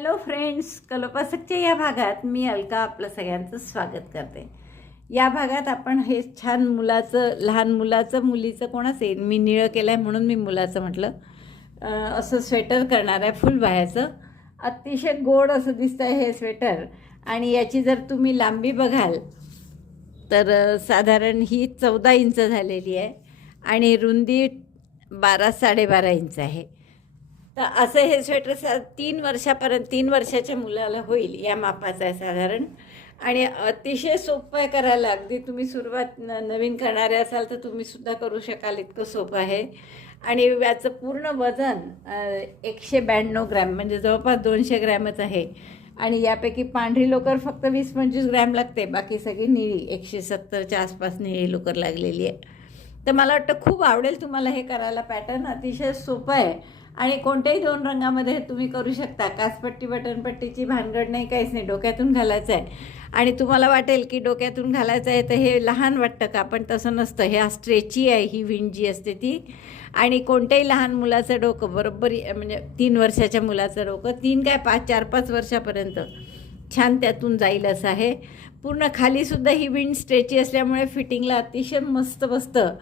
Hello friends, कलोपासकच्या या भागात मी अलका आपलं सगळ्यांचं स्वागत करते. या भागात आपण हे छान मुलाचं, लहान मुलाचं, मुलीचं कोणाचं येईल, मी निळं केलं आहे म्हणून मी मुलाचं म्हटलं, असं स्वेटर करणार आहे फुलबाह्याचं. अतिशय गोड असं दिसतं आहे हे स्वेटर. आणि याची जर तुम्ही लांबी बघाल तर साधारण ही 14 इंच झालेली आहे आणि रुंदी 12-12.5 इंच आहे. तर असं हे स्वेटर 3 वर्षाच्या मुलाला होईल या मापाचं आहे साधारण. आणि अतिशय सोपं आहे करायला. अगदी तुम्ही सुरुवात नवीन करणारे असाल तर तुम्हीसुद्धा करू शकाल, इतकं सोपं आहे. आणि याचं पूर्ण वजन 192 ग्रॅम म्हणजे जवळपास 200 ग्रॅमच आहे. आणि यापैकी पांढरी लोकर फक्त 20-25 ग्रॅम लागते, बाकी सगळी निळी 170च्या आसपास निळी लोकर लागलेली आहे. तर मला वाटतं खूप आवडेल तुम्हाला हे करायला. पॅटर्न अतिशय सोपं आहे आणि कोणत्याही 2 रंगामध्ये हे तुम्ही करू शकता. काचपट्टी बटनपट्टीची भानगड नाही, काहीच नाही, डोक्यातून घालायचं आहे. आणि तुम्हाला वाटेल की डोक्यातून घालायचं आहे तर हे लहान वाटतं का, पण तसं नसतं. हे स्ट्रेची आहे ही विंड जी असते ती. आणि कोणत्याही लहान मुलाचं डोकं बरोबर, म्हणजे 3 वर्षाच्या मुलाचं डोकं, 3 काय 4-5 वर्षापर्यंत छान त्यातून जाईल असं आहे. पूर्ण खालीसुद्धा ही विंड स्ट्रेची असल्यामुळे फिटिंगला अतिशय मस्त बसतं.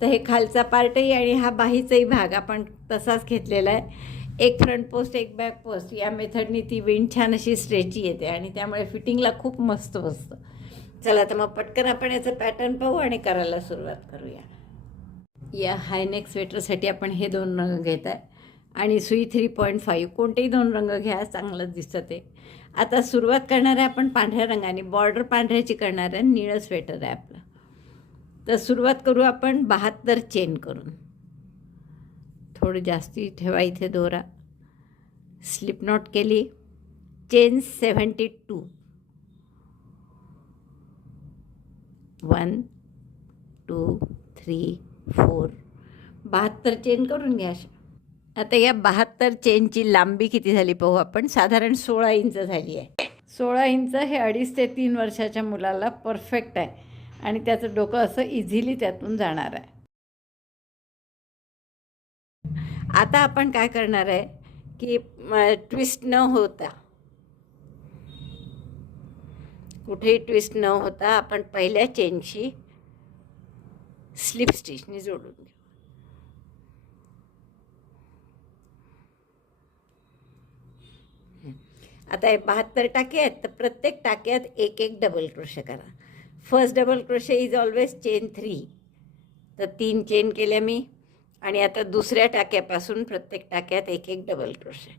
तर हे खालचा पार्टही आणि हा बाहीचाही भाग आपण तसाच घेतलेला आहे. एक फ्रंट पोस्ट एक बॅक पोस्ट या मेथडनी ती विंड छान अशी स्ट्रेची येते आणि त्यामुळे फिटिंगला खूप मस्त बसतं. चला तर मग पटकन आपण याचं पॅटर्न पाहू आणि करायला सुरुवात करूया. या हायनेक स्वेटरसाठी आपण हे 2 रंग घेत आहे आणि सुई 3.5, कोणतेही 2 रंग घ्या, चांगलं दिसतं ते. आता सुरुवात करणार आहे आपण पांढऱ्या रंगाने, बॉर्डर पांढऱ्याची करणार आहे, निळं स्वेटर आहे आपलं. तर सुरुवात करू आपण 72 चेन करून. थोडी जास्ती ठेवा इथे दोरा. स्लिप नॉट केली, चेन 72, 1 2 3 4, 72 चेन करून घ्या. आता या 72 चेनची लांबी किती झाली पाहू आपण. साधारण 16 इंच झाली आहे. 16 इंच हे 2.5 ते 3 वर्षाच्या मुलाला परफेक्ट आहे आणि त्याचं डोकं असं इझिली त्यातून जाणार आहे. आता आपण काय करणार आहे की ट्विस्ट न होता, कुठेही ट्विस्ट न होता आपण पहिल्या चेनशी स्लिप स्टिचनी जोडून घेऊ. आता हे 72 टाके आहेत, तर प्रत्येक टाक्यात एक डबल क्रोशे करा. First double crochet is always chain 3. तर 3 चेन केल्या मी. आणि आता दुसऱ्या टाक्यापासून प्रत्येक टाक्यात एक double crochet.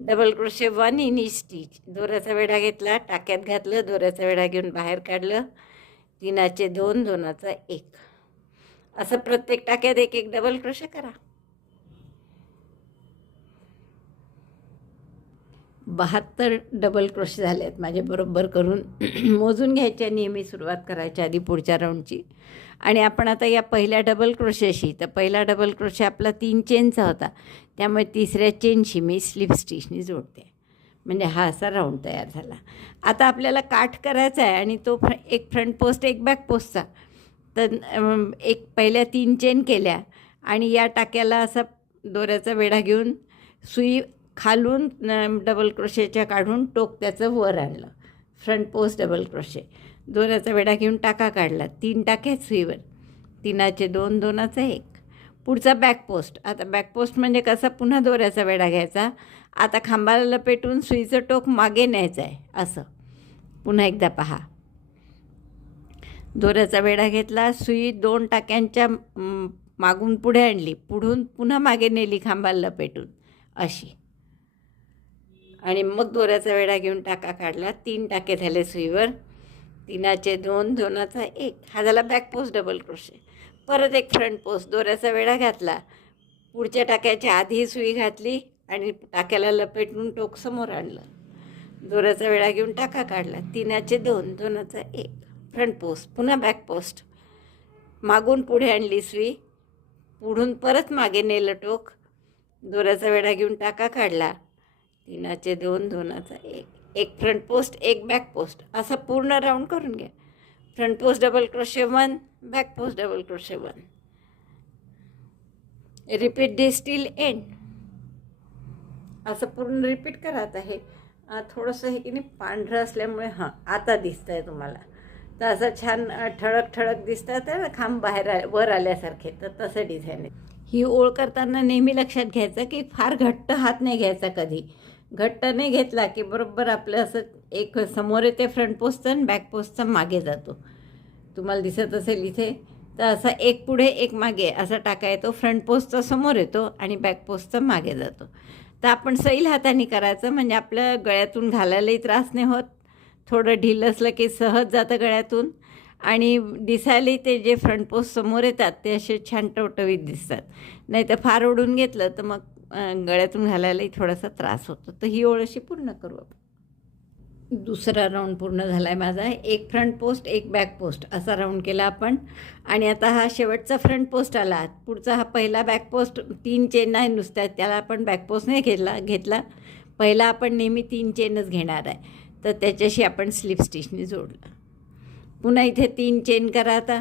Double crochet 1 in each stitch. दोऱ्याचा वेढा घेतला, टाक्यात घातलं, दोऱ्याचा वेढा घेऊन बाहेर काढलं, 3चे 2, 2चा 1, असं प्रत्येक टाक्यात एक डबल क्रोशे करा. 72 डबल क्रोशे झाले आहेत माझे बरोबर करून. मोजून घ्यायच्या नेहमी सुरुवात करायच्या आधी पुढच्या राऊंडची. आणि आपण आता या पहिल्या डबल क्रोशेशी, तर पहिला डबल क्रोशे आपला 3 चेनचा होता, त्यामुळे तिसऱ्या चेनशी मी स्लिप स्टिचनी जोडते. म्हणजे हा असा राऊंड तयार झाला. आता आपल्याला काठ करायचा आहे आणि तो एक फ्रंट पोस्ट एक बॅक पोस्टचा. तर एक पहिल्या 3 चेन केल्या आणि या टाक्याला असा दोऱ्याचा वेढा घेऊन सुई खालून डबल क्रोशेच्या काढून टोक त्याचं वर आणलं. फ्रंट पोस्ट डबल क्रोशे, दोऱ्याचा वेढा घेऊन टाका काढला, 3 टाके आहेत सुईवर, 3चे 2, 2चा 1. पुढचा बॅक पोस्ट. आता बॅक पोस्ट म्हणजे कसा, पुन्हा दोऱ्याचा वेढा घ्यायचा. आता खांबाला लपेटून सुईचं टोक मागे न्यायचं आहे असं. पुन्हा एकदा पहा. दोऱ्याचा वेढा घेतला, सुई 2 टाक्यांच्या मागून पुढे आणली, पुढून पुन्हा मागे नेली खांबाला लपेटून अशी. आणि मग दोऱ्याचा वेढा घेऊन टाका काढला, 3 टाके झाले सुईवर, 3चे 2, 2चा 1, हा झाला बॅक पोस्ट डबल क्रोशे. परत एक फ्रंट पोस्ट, दोऱ्याचा वेढा घातला, पुढच्या टाक्याच्या आधी सुई घातली आणि टाक्याला लपेटून टोक समोर आणलं, दोऱ्याचा वेढा घेऊन टाका काढला, 3चे 2, 2चा 1, फ्रंट पोस्ट. पुन्हा बॅक पोस्ट, मागून पुढे आणली सुई, पुढून परत मागे नेलं टोक, दोऱ्याचा वेढा घेऊन टाका काढला, 3चे 2, 2चा 1, एक फ्रंट पोस्ट एक बॅक पोस्ट, असं पूर्ण राऊंड करून घ्या. Front post double crochet 1, back post double crochet 1. Repeat this till end. असं पूर्ण रिपीट करा. आता हे थोडंसं हे की नाही पांढरं असल्यामुळे हां आता दिसतं आहे तुम्हाला. तर असं छान ठळक ठळक दिसतात ना खांब बाहेर वर आल्यासारखे, तर तसं डिझाईन आहे. ही ओळ करताना नेहमी लक्षात घ्यायचं की फार घट्ट हात नाही घ्यायचा कधी. घट्ट नाही घेतला की बरोबर आपलं असं एक समोर येते फ्रंट पोस्टचं आणि बॅक पोस्टचा मागे जातो. तुम्हाला दिसत असेल इथे. तर असा एक पुढे एक मागे असा टाका येतो. फ्रंट पोस्टचा समोर येतो आणि बॅक पोस्टचा मागे जातो. तर आपण सैल हाताने करायचं म्हणजे आपल्या गळ्यातून घालायलाही त्रास नाही होत. थोडं ढिल असलं की सहज जातं गळ्यातून आणि दिसायलाही ते जे फ्रंट पोस्ट समोर येतात ते असे छान टवटवीत दिसतात. नाही तर फार ओढून घेतलं तर मग गळ्यातून घालायलाही थोडासा त्रास होतो. तर ही ओळ अशी पूर्ण करू आपण. दुसरा राऊंड पूर्ण झाला आहे माझा. एक फ्रंट पोस्ट एक बॅक पोस्ट असा राऊंड केला आपण. आणि आता हा शेवटचा फ्रंट पोस्ट आला. पुढचा हा पहिला बॅक पोस्ट 3 चेन आहे नुसत्या, त्याला आपण बॅक पोस्ट नाही घेतला. पहिला आपण नेहमी 3 चेनच घेणार आहे. तर त्याच्याशी आपण स्लिप स्टिचने जोडलं. पुन्हा इथे 3 चेन करा. आता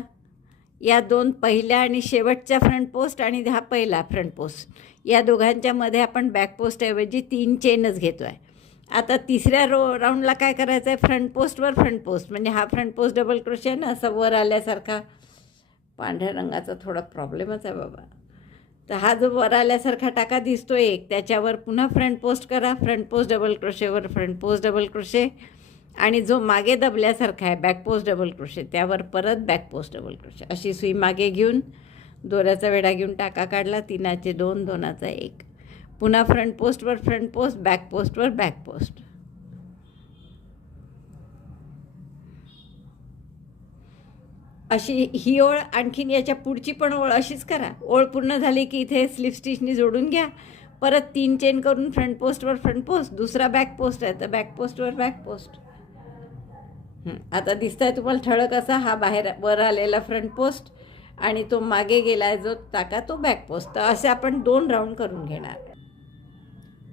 या 2 पहिल्या आणि शेवटच्या फ्रंट पोस्ट आणि हा पहिला फ्रंट पोस्ट या दोघांच्या मध्ये आपण बॅक पोस्टऐवजी 3 चेनच घेतो आहे. आता तिसऱ्या राऊंडला काय करायचं आहे, फ्रंट पोस्टवर फ्रंट पोस्ट म्हणजे हा फ्रंट पोस्ट डबल क्रोशे ना असं वर आल्यासारखा. पांढऱ्या रंगाचा थोडा प्रॉब्लेमच आहे बाबा. तर हा जो वर आल्यासारखा टाका दिसतो एक, त्याच्यावर पुन्हा फ्रंट पोस्ट करा. फ्रंट पोस्ट डबल क्रोशेवर फ्रंट पोस्ट डबल क्रोशे आणि जो मागे दबल्यासारखा आहे बॅक पोस्ट डबल क्रोशे त्यावर परत बॅक पोस्ट डबल क्रोशे. अशी सुई मागे घेऊन दोऱ्याचा वेढा घेऊन टाका काढला. 3चे 2 2चा 1. पुन्हा फ्रंट पोस्टवर फ्रंट पोस्ट बॅक पोस्टवर बॅक पोस्ट. अशी ही ओळ आणखीन याच्या पुढची पण ओळ अशीच करा. ओळ पूर्ण झाली की इथे स्लिप स्टिचनी जोडून घ्या. परत 3 चेन करून फ्रंट पोस्टवर फ्रंट पोस्ट. दुसरा बॅक पोस्ट आहे तर बॅक पोस्टवर बॅक पोस्ट. आता दिसतंय तुम्हाला ठळक असा हा बाहेर वर आलेला फ्रंट पोस्ट आणि तो मागे गेला जो टाका तो बॅक पोस्ट. तर असे आपण 2 राऊंड करून घेणार.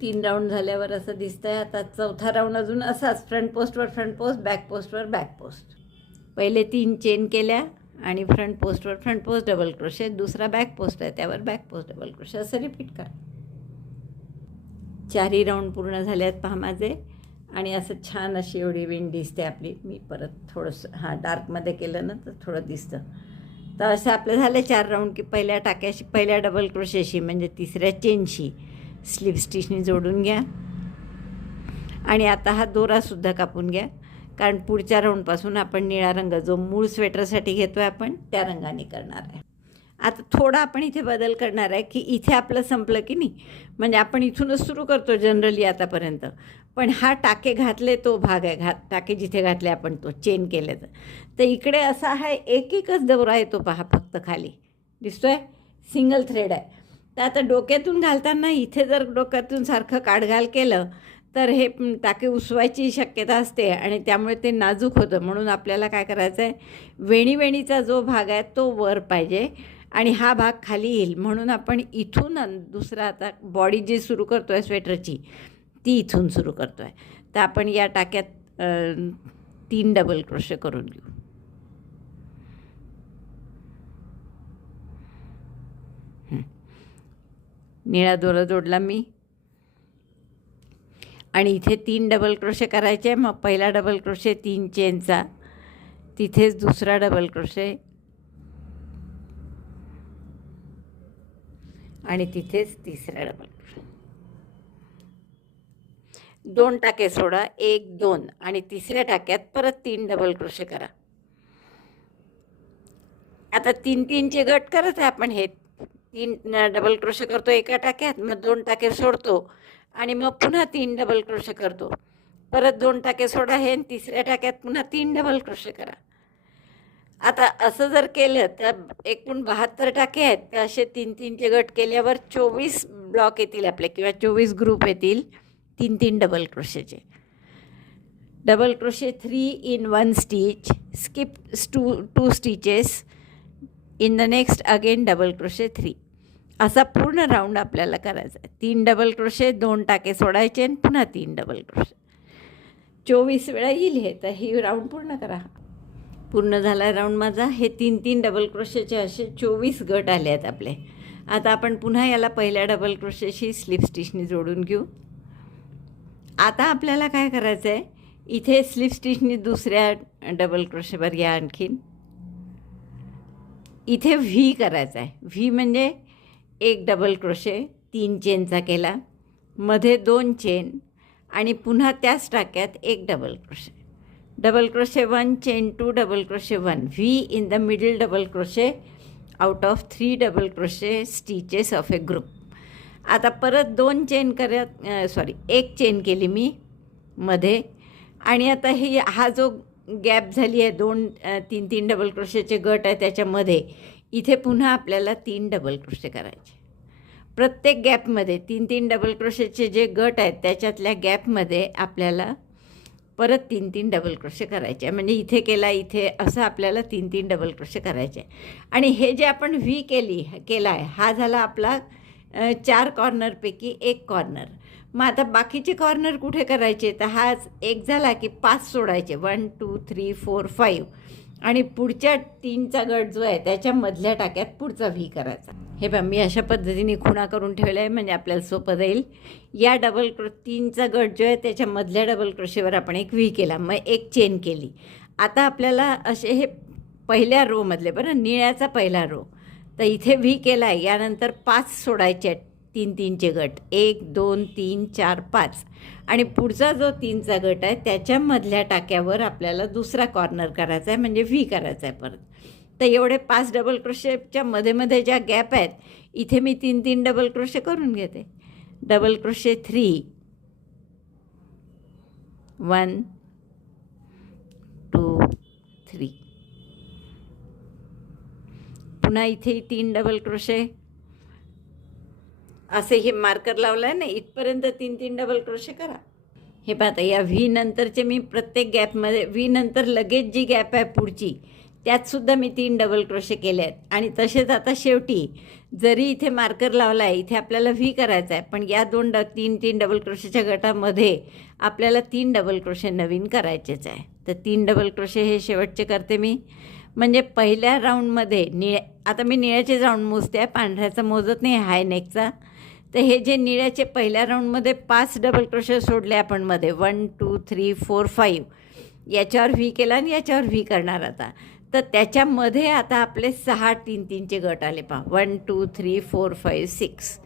3 राऊंड झाल्यावर असं दिसतंय. आता चौथा राऊंड अजून असाच फ्रंट पोस्टवर फ्रंट पोस्ट बॅक पोस्टवर बॅक पोस्ट. पहिले 3 चेन केल्या आणि फ्रंट पोस्टवर फ्रंट पोस्ट डबल क्रोशे. दुसरा बॅक पोस्ट आहे त्यावर बॅक पोस्ट डबल क्रोशे असं रिपीट करा. 4ही राऊंड पूर्ण झाले आहेत पहा माझे. आणि असं छान अशी एवढी विण दिसते आपली. मी परत थोडंसं डार्कमध्ये केलं ना तर थोडं दिसतं. तर असं आपलं झालं 4 राऊंड की पहिल्या टाक्याशी पहिल्या डबल क्रोशेशी म्हणजे तिसऱ्या चेनशी स्लिप स्टिचनी जोडून घ्या. आणि आता हा दोरासुद्धा कापून घ्या कारण पुढच्या राऊंडपासून आपण निळा रंग जो मूळ स्वेटरसाठी घेतो आहे आपण त्या रंगाने करणार आहे. आता थोडा आपण इथे बदल करणार आहे की इथे आपलं संपलं की नाही म्हणजे आपण इथूनच सुरू करतो जनरली आतापर्यंत. पण हा टाके घातले तो भाग आहे. टाके जिथे घातले आपण तो चेन केले तर इकडे असा हा एकच दोरा येतो पहा फक्त खाली दिसतो आहे. सिंगल थ्रेड आहे. तर आता डोक्यातून घालताना इथे जर डोक्यातून सारखं काढघाल केलं तर हे टाके उसवायची शक्यता असते आणि त्यामुळे ते नाजूक होतं. म्हणून आपल्याला काय करायचं आहे, वेणीचा जो भाग आहे तो वर पाहिजे आणि हा भाग खाली येईल. म्हणून आपण इथून दुसरा आता बॉडी जी सुरू करतो आहे स्वेटरची ती इथून सुरू करतो आहे. तर आपण या टाक्यात 3 डबल क्रोशे करून घेऊ. निळा दोरा जोडला मी आणि इथे 3 डबल क्रोशे करायचे. मग पहिला डबल क्रोशे 3 चेनचा, तिथेच दुसरा डबल क्रोशे आणि तिथेच तिसरा डबल क्रोशे. 2 टाके सोडा 1 2 आणि तिसऱ्या टाक्यात परत 3 डबल क्रोशे करा. आता 3-3चे गट करत आहे आपण. हे 3 डबल क्रोशे करतो एका टाक्यात, मग 2 टाके सोडतो आणि मग पुन्हा 3 डबल क्रोशे करतो. परत 2 टाके सोडा हे आणि तिसऱ्या टाक्यात पुन्हा 3 डबल क्रोशे करा. आता असं जर केलं तर एकूण 72 टाके आहेत. तर असे 3-3चे गट केल्यावर 24 ब्लॉक येतील आपले किंवा 24 ग्रुप येतील 3-3 डबल क्रोशेचे. Double crochet 3 in 1 stitch, skip 2 stitches, in the next again double crochet 3. असा पूर्ण राऊंड आपल्याला करायचा आहे. 3 डबल क्रोशे 2 टाके सोडायचे आणि पुन्हा 3 डबल क्रोशे 24 वेळा येईल हे. तर ही राऊंड पूर्ण करा. पूर्ण झाला आहे राऊंड माझा. हे 3-3 डबल क्रोशेचे असे 24 गट आले आहेत आपले. आता आपण पुन्हा याला पहिल्या डबल क्रोशेशी स्लिप स्टिचनी जोडून घेऊ आता आपल्याला काय करायचं आहे, इथे स्लिप स्टिचनी दुसऱ्या डबल क्रोशेवर या आणखीन. इथे व्ही करायचा आहे. व्ही म्हणजे एक डबल क्रोशे 3 चेनचा केला, मध्ये 2 चेन आणि पुन्हा त्याच टाक्यात एक double crochet. Double crochet 1 chain 2 double crochet 1 V in the middle double crochet out of 3 double crochet stitches of A group. आता परत 2 चेन करत एक चेन केली मी मध्ये. आणि आता हा जो गॅप झाली आहे 2-3 डबल क्रोशेचे गट आहे त्याच्यामध्ये, इथे पुन्हा आपल्याला 3 डबल क्रोशे करायचे. प्रत्येक गॅपमध्ये 3-3 डबल क्रोशेचे जे गट आहेत त्याच्यातल्या गॅपमध्ये आपल्याला परत 3-3 डबल क्रोशे करायचे. म्हणजे इथे केला, इथे असं आपल्याला 3-3 डबल क्रोशे करायचे. आणि हे जे आपण व्ही केला आहे हा झाला आपला 4 कॉर्नरपैकी एक कॉर्नर. मग आता बाकीचे कॉर्नर कुठे करायचे, तर हाच एक झाला की 5 सोडायचे. 1 2 3 4 5 आणि पुढच्या 3चा गट जो आहे त्याच्या मधल्या टाक्यात पुढचा व्ही करायचा. हे बघा मी अशा पद्धतीने खुणा करून ठेवला आहे म्हणजे आपल्याला सोपं जाईल. या 3चा गट जो आहे त्याच्या मधल्या डबल क्रोशेवर आपण एक व्ही केला, मग एक चेन केली. आता आपल्याला असे हे पहिल्या रोमधले बरं निळ्याचा पहिला रो, तर इथे व्ही केला आहे. यानंतर 5 सोडायचे आहेत 3-3चे गट, 1 2 3 4 5 आणि पुढचा जो 3चा गट आहे त्याच्यामधल्या टाक्यावर आपल्याला दुसरा कॉर्नर करायचा आहे म्हणजे व्ही करायचा आहे परत. तर एवढे 5 डबल क्रोशेच्या मध्ये ज्या गॅप आहेत इथे मी 3-3 डबल क्रोशे करून घेते. डबल क्रोशे 3 1 2 3, पुन्हा इथे 3 डबल क्रोशे. असे हे मार्कर लावलं आहे ना, इथपर्यंत 3-3 डबल क्रोशे करा. हे पाहता या व्ही नंतरचे मी प्रत्येक गॅपमध्ये, व्ही नंतर लगेच जी गॅप आहे पुढची त्यातसुद्धा मी 3 डबल क्रोशे केले आहेत. आणि तसेच आता शेवटी जरी इथे मार्कर लावला आहे इथे आपल्याला व्ही करायचा आहे, पण या 3 डबल क्रोशेच्या गटामध्ये आपल्याला 3 डबल क्रोशे नवीन करायचेच आहे. तर 3 डबल क्रोशे हे शेवटचे करते मी. म्हणजे पहिल्या राऊंडमध्ये आता मी निळ्याचे राऊंड मोजते आहे, पांढऱ्याचा मोजत नाही हाय नेकचा. तर हे जे निळ्याचे पहिल्या राऊंडमध्ये 5 डबल क्रोशे सोडले आपण मध्ये 1 2 3 4 5 याच्यावर व्ही केला आणि याच्यावर व्ही करणार आता. तर त्याच्यामध्ये आता आपले 6 3-3चे गट आले पहा. 1 2 3 4 5 6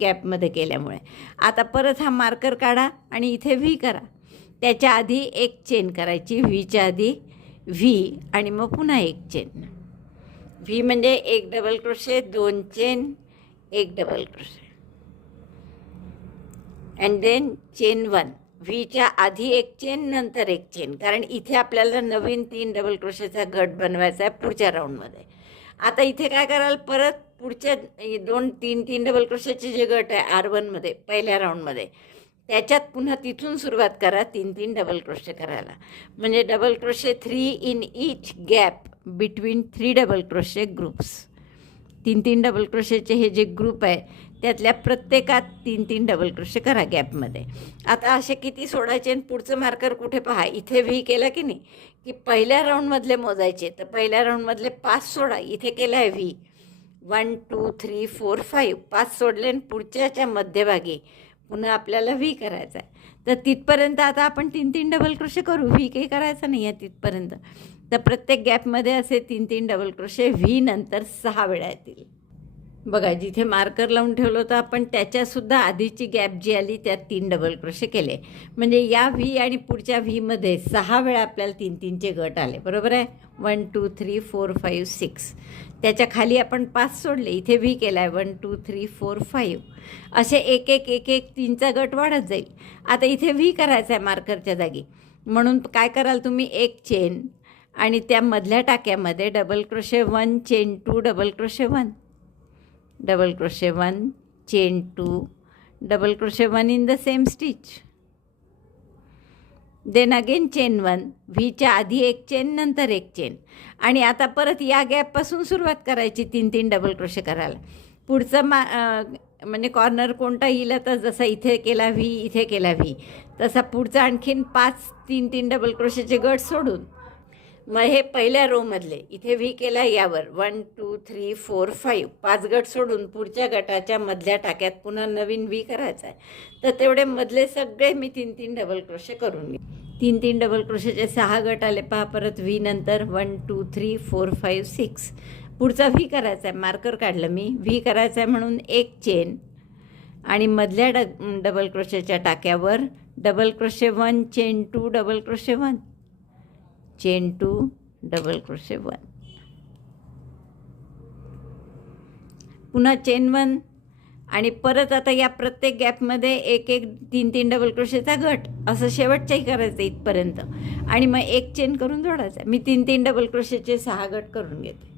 गॅपमध्ये केल्यामुळे. आता परत हा मार्कर काढा आणि इथे व्ही करा. त्याच्या आधी एक चेन करायची, व्हीच्या आधी व्ही आणि मग पुन्हा एक चेन. व्ही म्हणजे एक double crochet 2 chain 1 double crochet and then chain 1. व्हीच्या आधी एक चेन नंतर एक चेन, कारण इथे आपल्याला नवीन 3 डबल क्रोशेचा गट बनवायचा आहे पुढच्या राऊंडमध्ये. आता इथे काय कराल, परत पुढच्या 2-3 डबल क्रोशेचे जे गट आहे R1मध्ये पहिल्या राऊंडमध्ये त्याच्यात पुन्हा तिथून सुरुवात करा 3-3 डबल क्रोशे करायला. म्हणजे double crochet 3 in each gap between 3 double crochet groups. 3-3 double क्रोशेचे हे जे ग्रुप आहे त्यातल्या प्रत्येकात 3-3 डबल क्रोशे करा गॅपमध्ये. आता असे किती सोडायचे आणि पुढचं मार्कर कुठे पहा, इथे व्ही केला की नाही की पहिल्या राऊंडमधले मोजायचे. तर पहिल्या राऊंडमधले 5 सोडा, इथे केला आहे व्ही 1 2 3 4 5 5 सोडले आणि पुढच्याच्या मध्यभागी पुन्हा आपल्याला व्ही करायचा आहे. तर तिथपर्यंत आता आपण 3-3 डबल क्रोशे करू, व्ही काही करायचं नाही आहे तिथपर्यंत. तर प्रत्येक गॅपमध्ये असे 3-3 डबल क्रोशे व्ही नंतर 6 वेळा येतील. बघा जिथे मार्कर लावून ठेवलं होतं आपण त्याच्यासुद्धा आधीची गॅप जी आली त्यात 3 डबल क्रोशे केले. म्हणजे या व्ही आणि पुढच्या व्हीमध्ये 6 वेळा आपल्याला 3-3चे गट आले, बरोबर आहे. 1 2 3 4 5 6. त्याच्या खाली आपण 5 सोडले, इथे व्ही केला आहे 1 2 3 4 5. असे एक 3चा गट वाढत जाईल. आता इथे व्ही करायचा आहे मार्करच्या जागी, म्हणून काय कराल तुम्ही, एक चेन आणि त्या मधल्या टाक्यामध्ये double crochet 1 chain 2 double crochet 1 double crochet 1 chain 2 double crochet 1 in the same stitch. Then again chain 1, व्हीच्या आधी एक चेन नंतर एक चेन. आणि आता परत या गॅपपासून सुरुवात करायची 3-3 डबल क्रोशे करायला. पुढचं म्हणजे कॉर्नर कोणता येईल, तर जसा इथे केला व्ही इथे केला व्ही तसा पुढचा आणखीन 5 3-3 डबल क्रोशेचे गट सोडून मग हे पहिल्या रोमधले इथे व्ही केला यावर 1 2 3 4 5 5 गट सोडून पुढच्या गटाच्या मधल्या टाक्यात पुन्हा नवीन व्ही करायचा आहे. तर तेवढे मधले सगळे मी 3-3 डबल क्रोशे करून घे. 3-3 डबल क्रोशेचे 6 गट आले पहा. परत व्ही नंतर 1 2 3 4 5 6 पुढचा व्ही करायचा आहे. मार्कर काढलं मी. व्ही करायचा आहे म्हणून एक चेन आणि मधल्या डबल क्रोशेच्या टाक्यावर double crochet 1 chain 2 double crochet 1 chain 2 double crochet 1 पुन्हा चेन 1 आणि परत आता या प्रत्येक गॅपमध्ये एक एक 3-3 डबल क्रोशेचा गट असं शेवटच्याही करायचं इथपर्यंत आणि मग एक चेन करून जोडायचा. मी 3-3 डबल क्रोशेचे 6 गट करून घेते.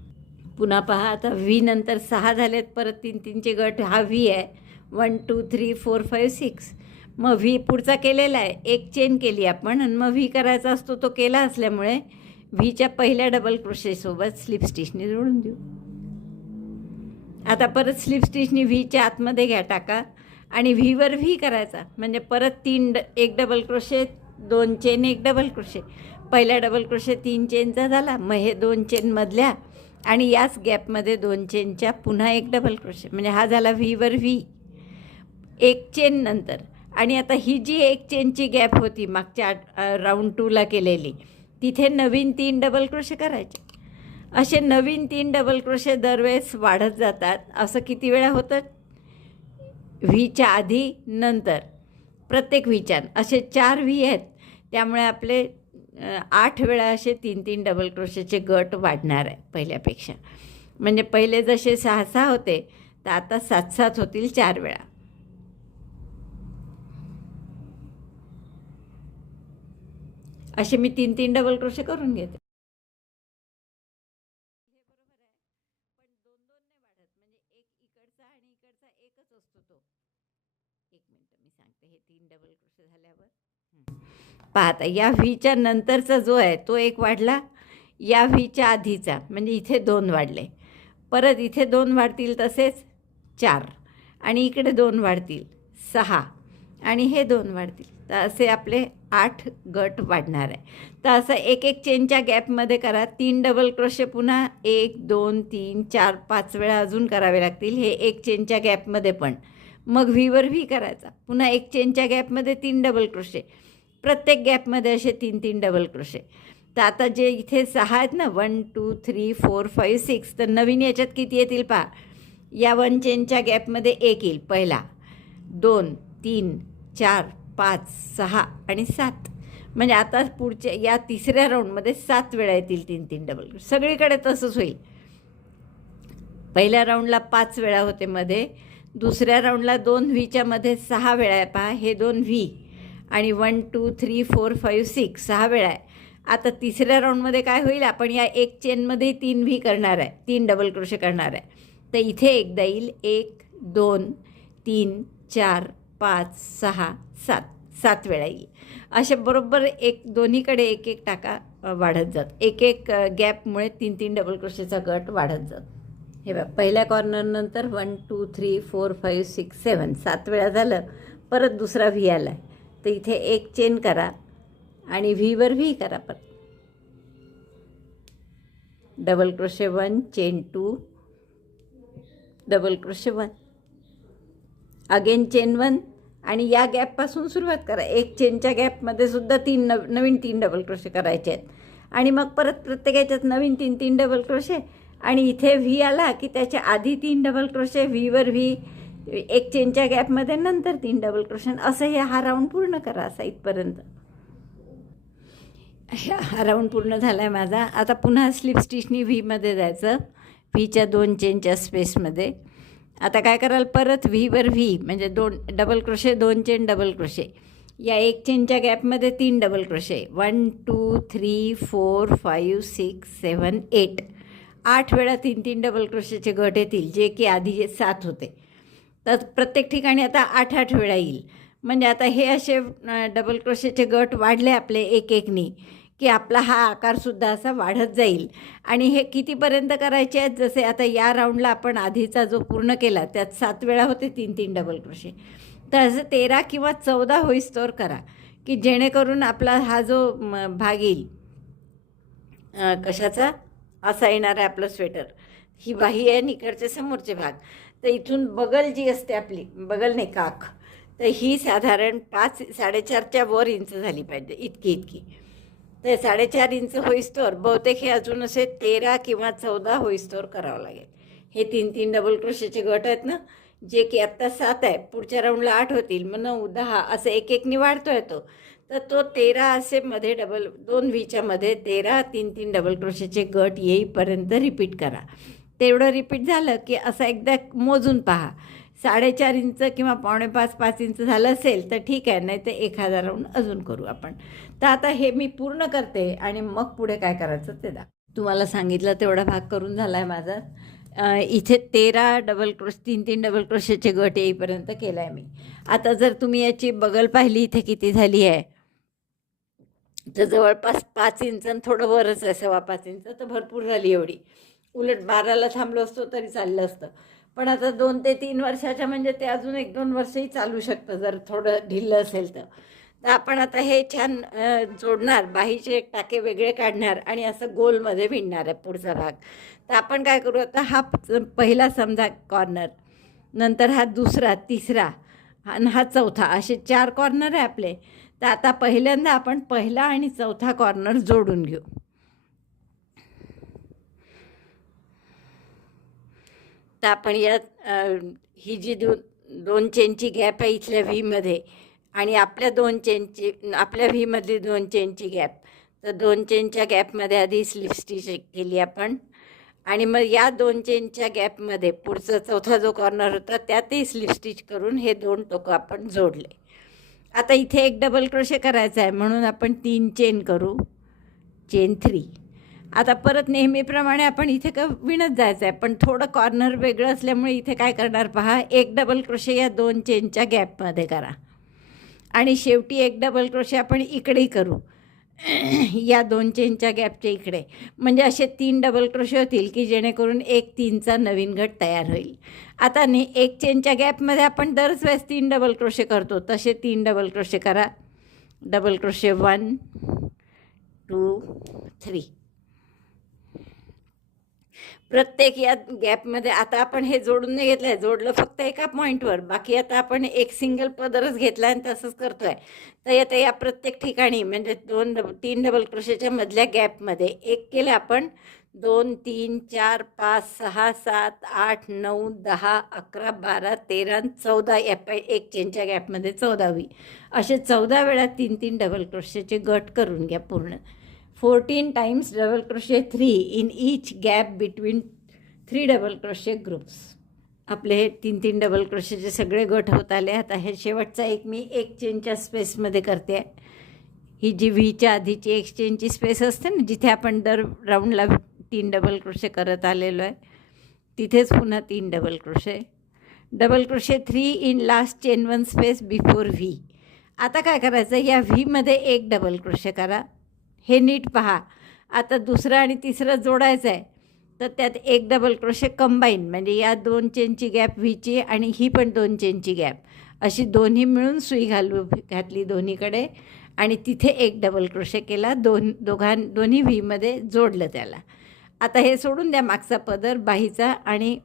पुन्हा पहा आता व्ही नंतर 6 झालेत. परत 3-3चे गट. हा व्ही आहे 1 2 3 4 5 6. मग व्ही पुढचा केलेला आहे. एक चेन केली आपण आणि मग व्ही करायचा असतो तो केला असल्यामुळे व्हीच्या पहिल्या डबल क्रोशेसोबत स्लिप स्टिचने जोडून देऊ. आता परत स्लिप स्टिचनी व्हीच्या आतमध्ये घ्या टाका आणि व्हीवर व्ही करायचा म्हणजे परत एक double crochet 2 chain 1 double crochet. पहिल्या डबल क्रोशे 3 चेनचा झाला. मग हे 2 चेन मधल्या आणि याच गॅपमध्ये 2 चेनच्या पुन्हा एक डबल क्रोशे म्हणजे हा झाला व्हीवर व्ही. एक चेन नंतर आणि आता ही जी एक चेनची गॅप होती मागच्या राऊंड 2ला केलेली तिथे नवीन 3 डबल क्रोशे करायचे. असे नवीन 3 डबल क्रोशे दरवेळेस वाढत जातात. असं किती वेळा होतं? व्हीच्या आधी नंतर प्रत्येक व्हीच्या असे 4 व्ही आहेत. त्यामुळे आपले 8 वेळा असे 3-3 डबल क्रोशेचे गट वाढणार आहे पहिल्यापेक्षा. म्हणजे पहिले जसे 6-6 होते तर आता 7-7 होतील 4 वेळा. असे मी 3-3 डबल क्रोशे करून घेते. पण 2-2 नाही वाढत म्हणजे एक इकडचा आणि इकडचा एकच असतो तो. एक मिनिट मी सांगते. हे 3 डबल क्रोशे झाल्यावर पाहता या व्हीच्या नंतरचा जो आहे तो एक वाढला. या व्हीच्या आधीचा म्हणजे इथे 2 वाढले. परत इथे 2 वाढतील तसेच 4 आणि इकडे 2 वाढतील 6 आणि हे 2 वाढतील. तर असे आपले 8 गट वाढणार आहे. तर असं एक एक चेनच्या गॅपमध्ये करा. 3 डबल क्रोशे पुन्हा 1 2 3 4 5 वेळा अजून करावे लागतील. हे एक चेनच्या गॅपमध्ये पण. मग व्हीवर व्ही करायचा. पुन्हा एक चेनच्या गॅपमध्ये 3 डबल क्रोशे. प्रत्येक गॅपमध्ये असे 3-3 डबल क्रोशे. तर आता जे इथे 6 आहेत ना 1 2 3 4 5 6 तर नवीन याच्यात किती येतील पहा. या 1 चेनच्या गॅपमध्ये 1 येईल पहिला. 2 3 4 5 6 आणि 7 म्हणजे आता पुढच्या या तिसऱ्या राऊंडमध्ये 7 वेळा येतील 3-3 डबल क्रोशे. सगळीकडे तसंच होईल. पहिल्या राऊंडला 5 वेळा होते मध्ये. दुसऱ्या राऊंडला 2 व्हीच्या मध्ये 6 वेळा आहे पहा. हे 2 व्ही आणि 1 2 3 4 5 6 6 वेळा आहे. आता तिसऱ्या राऊंडमध्ये काय होईल आपण या एक चेनमध्ये 3 व्ही करणार आहे. 3 डबल क्रोशे करणार आहे. तर इथे एकदा येईल 1 2 3 4 5 6 7 7 वेळा येईल. असे बरोबर एक दोन्हीकडे एक एक टाका वाढत जात. एक एक गॅपमुळे 3-3 डबल क्रोशेचा गट वाढत जात. हे बघा पहिल्या कॉर्नरनंतर 1 2 3 4 5 6 7 7 वेळा झालं. परत दुसरा व्ही आला आहे तर इथे एक चेन करा आणि व्हीवर व्ही करा. परत double crochet 1 chain 2 double crochet 1 again chain 1 आणि या गॅपपासून सुरुवात करा. एक चेनच्या गॅपमध्ये सुद्धा नवीन 3 डबल क्रोशे करायचे आहेत आणि मग परत प्रत्येक याच्यात नवीन 3-3 डबल क्रोशे आणि इथे व्ही आला की त्याच्या आधी 3 डबल क्रोशे व्हीवर व्ही एक चेनच्या गॅपमध्ये नंतर 3 डबल क्रोशे. असं हे हा राऊंड पूर्ण करा. असा इथपर्यंत हा राऊंड पूर्ण झाला आहे माझा. आता पुन्हा स्लिप स्टिचनी व्हीमध्ये जायचं. व्हीच्या 2 चेनच्या स्पेसमध्ये. आता काय कराल परत व्हीवर व्ही म्हणजे 2 double crochet 2 chain double crochet. या एक चेनच्या गॅपमध्ये 3 डबल क्रोशे 1 2 3 4 5 6 7 8 8 वेळा 3-3 डबल क्रोशेचे गट येतील जे की आधी 7 होते. तर प्रत्येक ठिकाणी आता 8-8 वेळा येईल. म्हणजे आता हे असे डबल क्रोशेचे गट वाढले आपले एक एकनी की आपला हा आकारसुद्धा असा वाढत जाईल. आणि हे कितीपर्यंत करायचे आहेत जसे आता या राऊंडला आपण आधीचा जो पूर्ण केला त्यात 7 वेळा होते 3-3 डबल क्रोशे. तर असं 13 किंवा 14 होईस्तोवर करा की जेणेकरून आपला हा जो भाग येईल कशाचा असा येणार आहे आपलं स्वेटर. ही बाही आहे आणि इकडचे समोरचे भाग. तर इथून बगल जी असते आपली, बगल नाही काख, तर ही साधारण 5-4.5च्या वर इंच झाली पाहिजे, इतकी. तर 4.5 इंच होईस्तोवर बहुतेक हे अजून असे 13 किंवा 14 होईस्तोवर करावं लागेल. हे 3-3 डबल क्रोशेचे गट आहेत ना, जे की आत्ता 7 आहे, पुढच्या राऊंडला 8 होतील, मग 9, 10 असं एक वाढतो आहे तो. तर तो 13 असे मध्ये 2 व्हीच्या मध्ये 13 3-3 डबल क्रोशेचे गट येईपर्यंत रिपीट करा. तेवढं रिपीट झालं की असं एकदा मोजून पहा. 4.5 इंच किंवा 4.5-5 इंच झालं असेल तर ठीक आहे, नाही तर 1000 राऊंड अजून करू आपण. तर आता हे मी पूर्ण करते आणि मग पुढे काय करायचं ते तुम्हाला सांगितलं. तेवढा भाग करून झाला आहे माझा. इथे 13 डबल क्रोश 3-3 डबल क्रोशेचे गट येईपर्यंत केला आहे मी. आता जर तुम्ही याची बगल पाहिली इथे किती झाली आहे, तर जवळपास 5 इंच आणि थोडं वरच आहे, 5.25 इंच. तर भरपूर झाली एवढी. उलट 12ला थांबलो असतो तरी चाललं असतं. पण आता 2 ते 3 वर्षाच्या म्हणजे ते अजून 1-2 वर्षही चालू शकतं जर थोडं ढिल्लं असेल तर. तर आपण आता हे छान जोडणार, बाहीचे टाके वेगळे काढणार आणि असं गोलमध्ये विणणार आहे पुढचा भाग. तर आपण काय करू, आता हा पहिला समजा कॉर्नर, नंतर हा दुसरा, तिसरा आणि हा चौथा, असे 4 कॉर्नर आहे आपले. तर आता पहिल्यांदा आपण पहिला आणि चौथा कॉर्नर जोडून घेऊ. तर आपण यात ही जी 2 चेनची गॅप आहे इथल्या व्हीमध्ये आणि आपल्या 2 चेनची, आपल्या व्हीमधली 2 चेनची गॅप, तर 2 चेनच्या गॅपमध्ये आधी स्लिप स्टिच केली आपण आणि मग या 2 चेनच्या गॅपमध्ये पुढचा चौथा जो कॉर्नर होता त्यातही स्लिप स्टिच करून हे 2 टोकं आपण जोडले. आता इथे एक डबल क्रोशे करायचा आहे म्हणून आपण 3 चेन करू, चेन 3. आता परत नेहमीप्रमाणे आपण इथे विणत जायचं आहे, पण थोडं कॉर्नर वेगळं असल्यामुळे इथे काय करणार पहा, एक डबल क्रोशे या 2 चेनच्या गॅपमध्ये करा आणि शेवटी एक डबल क्रोशे आपण इकडेही करू या 2 चेनच्या गॅपच्या इकडे. म्हणजे असे 3 डबल क्रोशे होतील की जेणेकरून 1-3चा नवीन गट तयार होईल. आता एक चेनच्या गॅपमध्ये आपण दरच वेळेस 3 डबल क्रोशे करतो, तसे 3 डबल क्रोशे करा. Double crochet 1, 2, 3. प्रत्येक या गॅपमध्ये आता आपण हे जोडून नाही घेतलं आहे, जोडलं फक्त एका पॉईंटवर, बाकी आता आपण एक सिंगल पदरच घेतला आणि तसंच करतो आहे. तर आता या प्रत्येक ठिकाणी म्हणजे 3 डबल क्रोशेच्या मधल्या गॅपमध्ये एक केलं आपण, 2, 3, 4, 5, 6, 7, 8, 9, 10, 11, 12, 13, 14 या एक चेनच्या गॅपमध्ये 14वी, असे 14 वेळा 3-3 डबल क्रोशेचे गट करून घ्या पूर्ण. 14 times double crochet 3 in each gap between 3 double crochet groups. आपले हे 3-3 डबल क्रोशेचे सगळे गट होत आले. आता हे शेवटचा एक मी 1 चेनच्या स्पेसमध्ये करते. ही जी व्हीच्या आधीची 1 चेनची स्पेस असते ना, जिथे आपण दर राऊंडला 3 डबल क्रोशे करत आलेलो आहे, तिथेच पुन्हा 3 double crochet. Double crochet 3 in last chain 1 space before V. आता काय करायचं, या व्हीमध्ये 1 डबल क्रोशे करा. हे नीट पहा. आता दुसरं आणि तिसरं जोडायचं आहे, तर त्यात 1 डबल क्रोशे कंबाईन, म्हणजे या 2 चेनची गॅप व्हीची आणि ही पण 2 चेनची गॅप, अशी दोन्ही मिळून सुई घातली दोन्हीकडे आणि तिथे 1 डबल क्रोशे केला, दोन्ही व्हीमध्ये जोडलं त्याला. आता हे सोडून द्या मागचा पदर बाहीचा आणि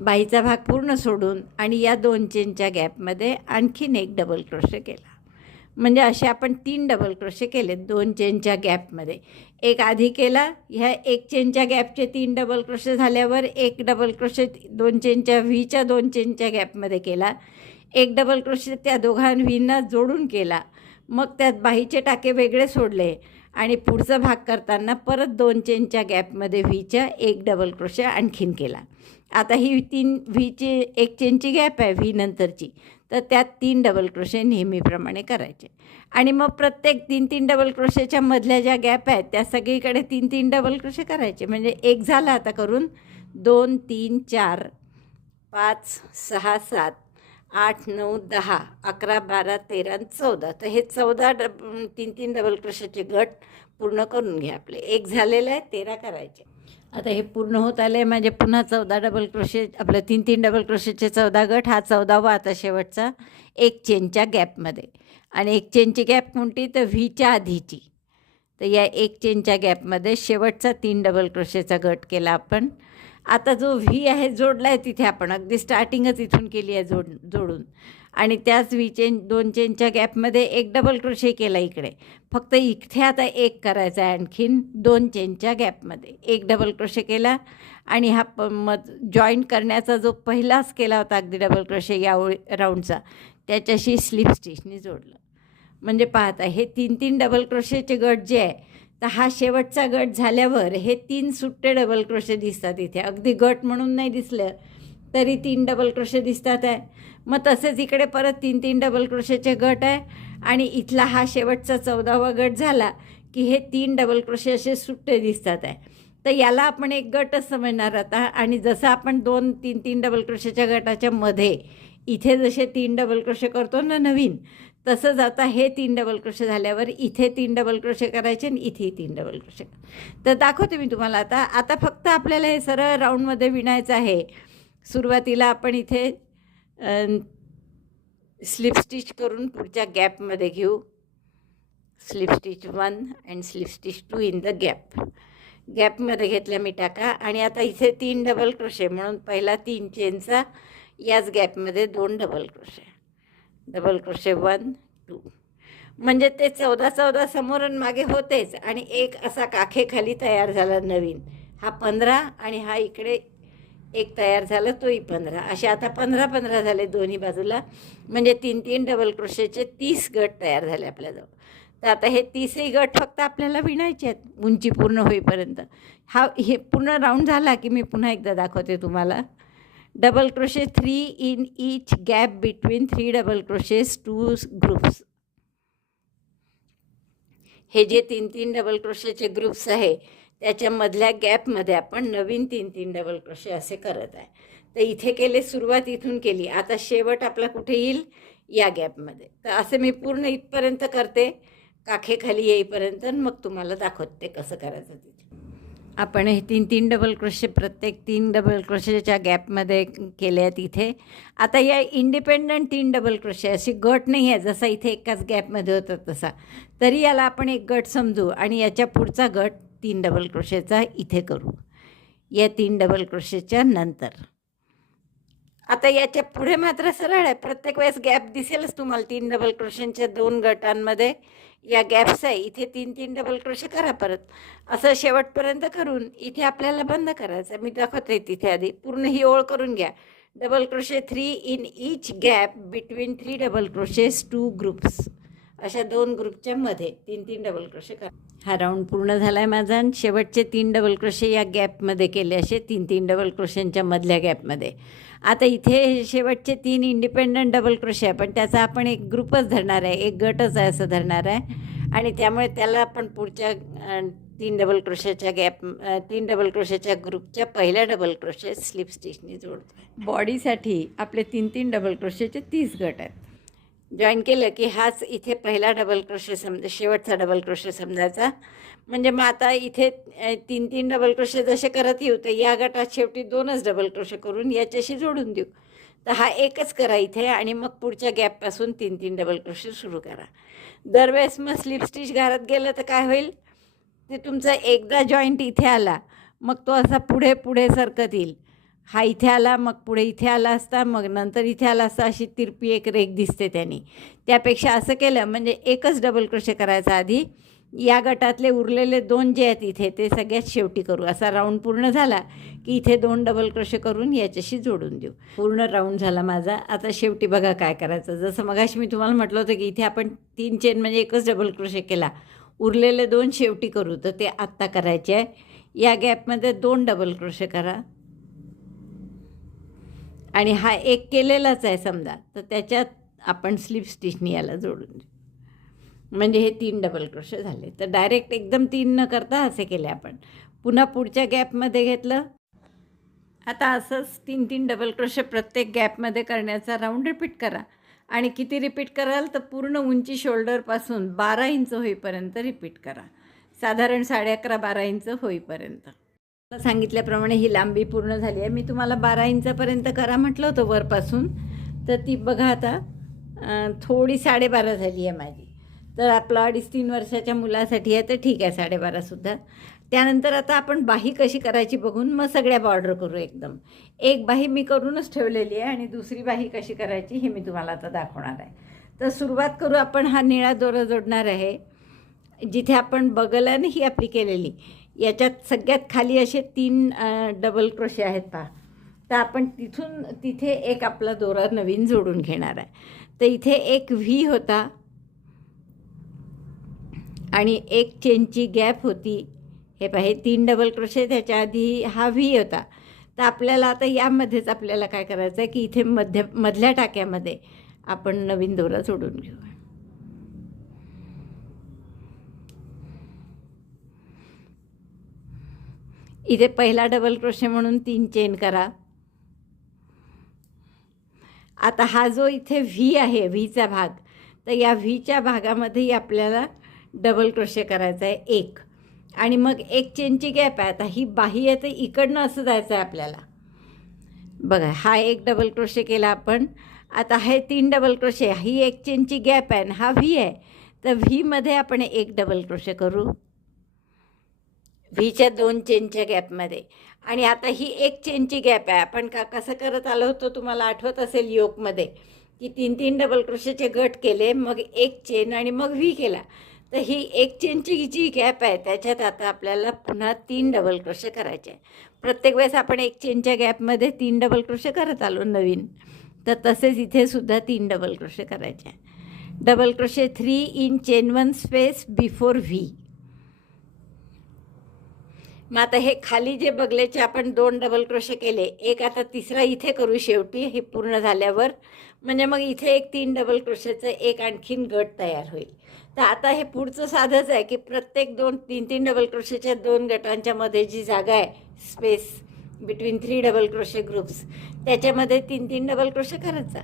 बाहीचा भाग पूर्ण सोडून आणि या 2 चेनच्या गॅपमध्ये आणखीन 1 डबल क्रोशे केला. म्हणजे असे आपण 3 डबल क्रोशे केले 2 चेनच्या गॅपमध्ये. एक आधी केला, ह्या 1 चेनच्या गॅपचे 3 डबल क्रोशे झाल्यावर 1 डबल क्रोशे 2 चेनच्या व्हीच्या 2 चेनच्या गॅपमध्ये केला, 1 डबल क्रोशे त्या दोघां व्हींना जोडून केला, मग त्यात बाहीचे टाके वेगळे सोडले आणि पुढचा भाग करताना परत 2 चेनच्या गॅपमध्ये व्हीच्या 1 डबल क्रोशे आणखीन केला. आता ही 3 व्हीची 1 चेनची गॅप आहे व्ही नंतरची, तर त्यात 3 डबल क्रोशे नेहमीप्रमाणे करायचे आणि मग प्रत्येक 3-3 डबल क्रोशेच्या मधल्या ज्या गॅप आहेत त्या सगळीकडे 3-3 डबल क्रोशे करायचे. म्हणजे एक झाला आता करून, 2, 3, 4, 5, 6, 7, 8, 9, 10, 11, 12, 13, 14. तर हे 14 3-3 डबल क्रोशेचे गट पूर्ण करून घ्या. आपले एक झालेलं आहे, 13 करायचे. आता हे पूर्ण होत आले माझे. पुन्हा 14 डबल क्रोशे, आपलं 3-3 डबल क्रोशेचे 14 गट, हा 14वा आता शेवटचा 1 चेनच्या गॅपमध्ये. आणि 1 चेनची गॅप कोणती, तर व्हीच्या आधीची. तर या 1 चेनच्या गॅपमध्ये शेवटचा 3 डबल क्रोशेचा गट केला आपण. आता जो व्ही आहे जोडला आहे तिथे आपण अगदी स्टार्टिंगच इथून केली आहे जोडून आणि त्याच व्ही चेन 2 चेनच्या गॅपमध्ये 1 डबल क्रोशे केला इकडे. फक्त इथे आता 1 करायचा आहे आणखीन 2 चेनच्या गॅपमध्ये 1 डबल क्रोशे केला आणि हा जॉईंट करण्याचा जो पहिलाच केला होता अगदी डबल क्रोशे या राऊंडचा त्याच्याशी स्लिप स्टिचने जोडलं. म्हणजे पाहता हे 3 डबल क्रोशेचे गट जे आहे तर हा शेवटचा गट झाल्यावर हे 3 सुट्टे डबल क्रोशे दिसतात इथे. अगदी गट म्हणून नाही दिसलं तरी 3 डबल क्रोशे दिसतात आहे. मग तसेच इकडे परत 3 डबल क्रोशेचे गट आहे आणि इथला हा शेवटचा 14वा गट झाला की हे 3 डबल क्रोशे असे सुट्टे दिसतात आहे. तर याला आपण एक गटच समजणार आता. आणि जसं आपण 2-3 डबल क्रोशेच्या गटाच्या मध्ये इथे जसे 3 डबल क्रोशे करतो ना नवीन, तसंच आता हे 3 डबल क्रोशे झाल्यावर इथे 3 डबल क्रोशे करायचे आणि इथेही 3 डबल क्रोशे. तर दाखवते मी तुम्हाला आता फक्त आपल्याला हे सरळ राऊंडमध्ये विणायचं आहे. सुरुवातीला आपण इथे स्लिप स्टिच करून पुढच्या गॅपमध्ये घेऊ. Slip stitch 1 and slip stitch 2 in the गॅपमध्ये घेतल्या मी टाका. आणि आता इथे 3 डबल क्रोशे म्हणून पहिला 3 चेनचा याच गॅपमध्ये 2 डबल क्रोशे 1 2 म्हणजे ते 14 समोर आणि मागे होतेच आणि एक असा काखेखाली तयार झाला नवीन. हा 15 आणि हा इकडे एक तयार झाला तोही 15. असे आता 15 झाले दोन्ही बाजूला. म्हणजे 3 डबल क्रोशेचे 30 गट तयार झाले आपल्याजवळ. तर आता हे 30ही गट फक्त आपल्याला विणायचे आहेत उंची पूर्ण होईपर्यंत. हे पूर्ण राऊंड झाला की मी पुन्हा एकदा दाखवते तुम्हाला. Double crochet 3 in each gap between 3 double crochets 2 groups. हे जे 3 डबल क्रोशेचे ग्रुप्स आहे त्याच्यामधल्या गॅपमध्ये आपण नवीन 3 डबल क्रोशे असे करत आहे. तर इथे केले, सुरुवात इथून केली. आता शेवट आपला कुठे येईल या गॅपमध्ये. तर असे मी पूर्ण इथपर्यंत करते काखेखाली येईपर्यंत मग तुम्हाला दाखवते कसं करायचं तिथे. आपण हे 3 डबल क्रोशे प्रत्येक 3 डबल क्रोशेच्या गॅपमध्ये केले आहेत इथे. आता या इंडिपेंडंट 3 डबल क्रोशे अशी गट नाही आहे जसा इथे एकाच गॅपमध्ये होता तसा. तरी याला आपण एक गट समजू आणि याच्या पुढचा गट 3 डबल क्रोशेचा इथे करू या 3 डबल क्रोशेच्या नंतर. आता याच्या पुढे मात्र सरळ आहे. प्रत्येक वेळेस गॅप दिसेलच तुम्हाला 3 डबल क्रोशेंच्या 2 गटांमध्ये या गॅप्स आहे. इथे 3 डबल क्रोशे करा परत असं शेवटपर्यंत करून इथे आपल्याला बंद करायचं. मी दाखवते तिथे आधी पूर्ण ही ओळ करून घ्या. Double crochet 3 in each gap between 3 double crochets 2 groups. अशा 2 ग्रुपच्या मध्ये 3 डबल क्रोशे करा. हा राऊंड पूर्ण झाला आहे माझा आणि शेवटचे 3 डबल क्रोशे या गॅपमध्ये केले असे 3 डबल क्रोशेंच्या मधल्या गॅपमध्ये. आता इथे शेवटचे 3 इंडिपेंडंट डबल क्रोशे आहे पण त्याचा आपण एक ग्रुपच धरणार आहे, एक गटच आहे असं धरणार आहे. आणि त्यामुळे त्याला आपण पुढच्या 3 डबल क्रोशेच्या 3 डबल क्रोशेच्या ग्रुपच्या पहिल्या डबल क्रोशे स्लिप स्टिचने जोडतो. बॉडीसाठी आपले 3 डबल क्रोशेचे 30 गट आहेत. जॉईन केलं की हाच इथे पहिला डबल क्रोशे शेवटचा डबल क्रोशे समजायचा. म्हणजे मग आता इथे 3 डबल क्रोशे जसे करत येऊ तर या गटात शेवटी 2च डबल क्रोशे करून याच्याशी जोडून देऊ. तर हा एकच करा इथे आणि मग पुढच्या गॅपपासून 3 डबल क्रोशे सुरू करा. दरवेळेस मग स्लिप स्टिच घालत गेलं तर काय होईल ते तुमचा एकदा जॉईंट इथे आला मग तो असा पुढे पुढे सरकत येईल. हा इथे आला मग पुढे इथे आला असता मग नंतर इथे आला असता अशी तिरपी एक रेख दिसते त्यांनी. त्यापेक्षा असं केलं म्हणजे एकच डबल क्रोशे करायचा आधी. या गटातले उरलेले 2 जे आहेत इथे ते सगळ्यात शेवटी करू. असा राऊंड पूर्ण झाला की इथे 2 डबल क्रोशे करून याच्याशी जोडून देऊ. पूर्ण राऊंड झाला माझा. आता शेवटी बघा काय करायचं. जसं मगाशी मी तुम्हाला म्हटलं होतं की इथे आपण 3 चेन म्हणजे एकच डबल क्रोशे केला. उरलेले 2 शेवटी करू तर ते आत्ता करायचे आहे. या गॅपमध्ये 2 डबल क्रोशे करा आणि हा एक केलेलाच आहे समजा तर त्याच्यात आपण स्लिप स्टिचनी याला जोडून देऊ. म्हणजे हे 3 डबल क्रोशे झाले. तर डायरेक्ट एकदम 3 न करता असे केले आपण. पुन्हा पुढच्या गॅपमध्ये घेतलं. आता असंच 3 डबल क्रोशे प्रत्येक गॅपमध्ये करण्याचा राऊंड रिपीट करा. आणि किती रिपीट कराल तर पूर्ण उंची शोल्डरपासून 12 इंच होईपर्यंत रिपीट करा. साधारण 11.5-12 इंच होईपर्यंत. सांगितल्याप्रमाणे ही लांबी पूर्ण झाली आहे. मी तुम्हाला 12 इंचापर्यंत करा म्हटलं होतं वरपासून. तर ती बघा आता थोडी 12.5 झाली आहे माझी. तर आपलं 2.5-3 वर्षाच्या मुलासाठी आहे तर ठीक आहे 12.5सुद्धा. त्यानंतर आता आपण बाही कशी करायची बघून मग सगळ्या बॉर्डर करू एकदम. एक बाही मी करूनच ठेवलेली आहे आणि दुसरी बाही कशी करायची हे मी तुम्हाला आता दाखवणार आहे. तर सुरुवात करू आपण. हा निळा दोरा जोडणार आहे जिथे आपण बगलाने ही आपली केलेली. याच्यात सगळ्यात खाली असे 3 डबल क्रोशे आहेत पहा. तर आपण तिथून तिथे एक आपला दोरा नवीन जोडून घेणार आहे. तर इथे एक व्ही होता आणि एक चेनची गॅप होती. हे पहा, हे 3 डबल क्रोशे, त्याच्या आधी हा व्ही होता. तर आपल्याला आता यामध्येच आपल्याला काय करायचं आहे की इथे मधल्या टाक्यामध्ये आपण नवीन दोरा जोडून घेऊ. इथे पहिला डबल क्रोशे म्हणून 3 चेन करा. आता हा जो इथे व्ही आहे, व्हीचा भाग, तर या व्हीच्या भागामध्ये आपल्याला डबल क्रोशे करायचा आहे 1 आणि मग एक चेनची गॅप आहे. आता ही बाही आहे तर इकडनं असं जायचं आहे आपल्याला. बघा, हा एक डबल क्रोशे केला आपण. आता हे 3 डबल क्रोशे, ही एक चेनची गॅप आहे आणि हा व्ही आहे. तर व्हीमध्ये आपण एक डबल क्रोशे करू, व्हीच्या 2 चेनच्या गॅपमध्ये. आणि आता ही एक चेनची गॅप आहे. आपण कसं करत आलो होतो तुम्हाला आठवत असेल योकमध्ये की 3-3 डबल क्रोशेचे गट केले, मग एक चेन आणि मग व्ही केला. तर ही एक चेनची जी गॅप आहे त्याच्यात आता आपल्याला पुन्हा 3 डबल क्रोशे करायचे. प्रत्येक वेळेस आपण एक चेनच्या गॅपमध्ये 3 डबल क्रोशे करत आलो नवीन. तर तसेच इथे सुद्धा 3 डबल क्रोशे करायचे. Double crochet 3 in chain 1 space before V. मग आता हे खाली जे बगलेचे आपण 2 डबल क्रोशे केले, एक आता तिसरा इथे करू शेवटी हे पूर्ण झाल्यावर. म्हणजे मग इथे एक 3 डबल क्रोशेचं एक आणखीन गट तयार होईल. तर आता हे पुढचं साधंच आहे की प्रत्येक 3-3 डबल क्रोशेच्या 2 गटांच्या मध्ये जी जागा आहे, space between 3 double crochet groups, त्याच्यामध्ये 3-3 डबल क्रोशे करत जा.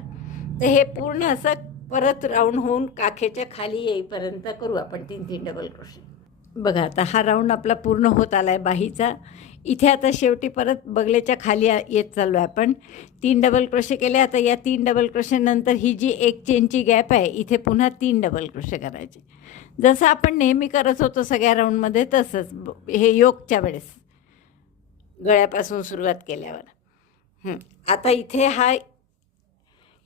तर हे पूर्ण असं परत राऊंड होऊन काखेच्या खाली येईपर्यंत करू आपण 3-3 डबल क्रोशे. बघा, आता हा राऊंड आपला पूर्ण होत आला आहे बाहीचा. इथे आता शेवटी परत बगलेच्या खाली येत चाललो आहे आपण. 3 डबल क्रोशे केले. आता या 3 डबल क्रोशेनंतर ही जी एक चेनची गॅप आहे इथे पुन्हा 3 डबल क्रोशे करायचे, जसं आपण नेहमी करत होतो सगळ्या राऊंडमध्ये तसंच. हे योकच्या वेळेस गळ्यापासून सुरुवात केल्यावर. आता इथे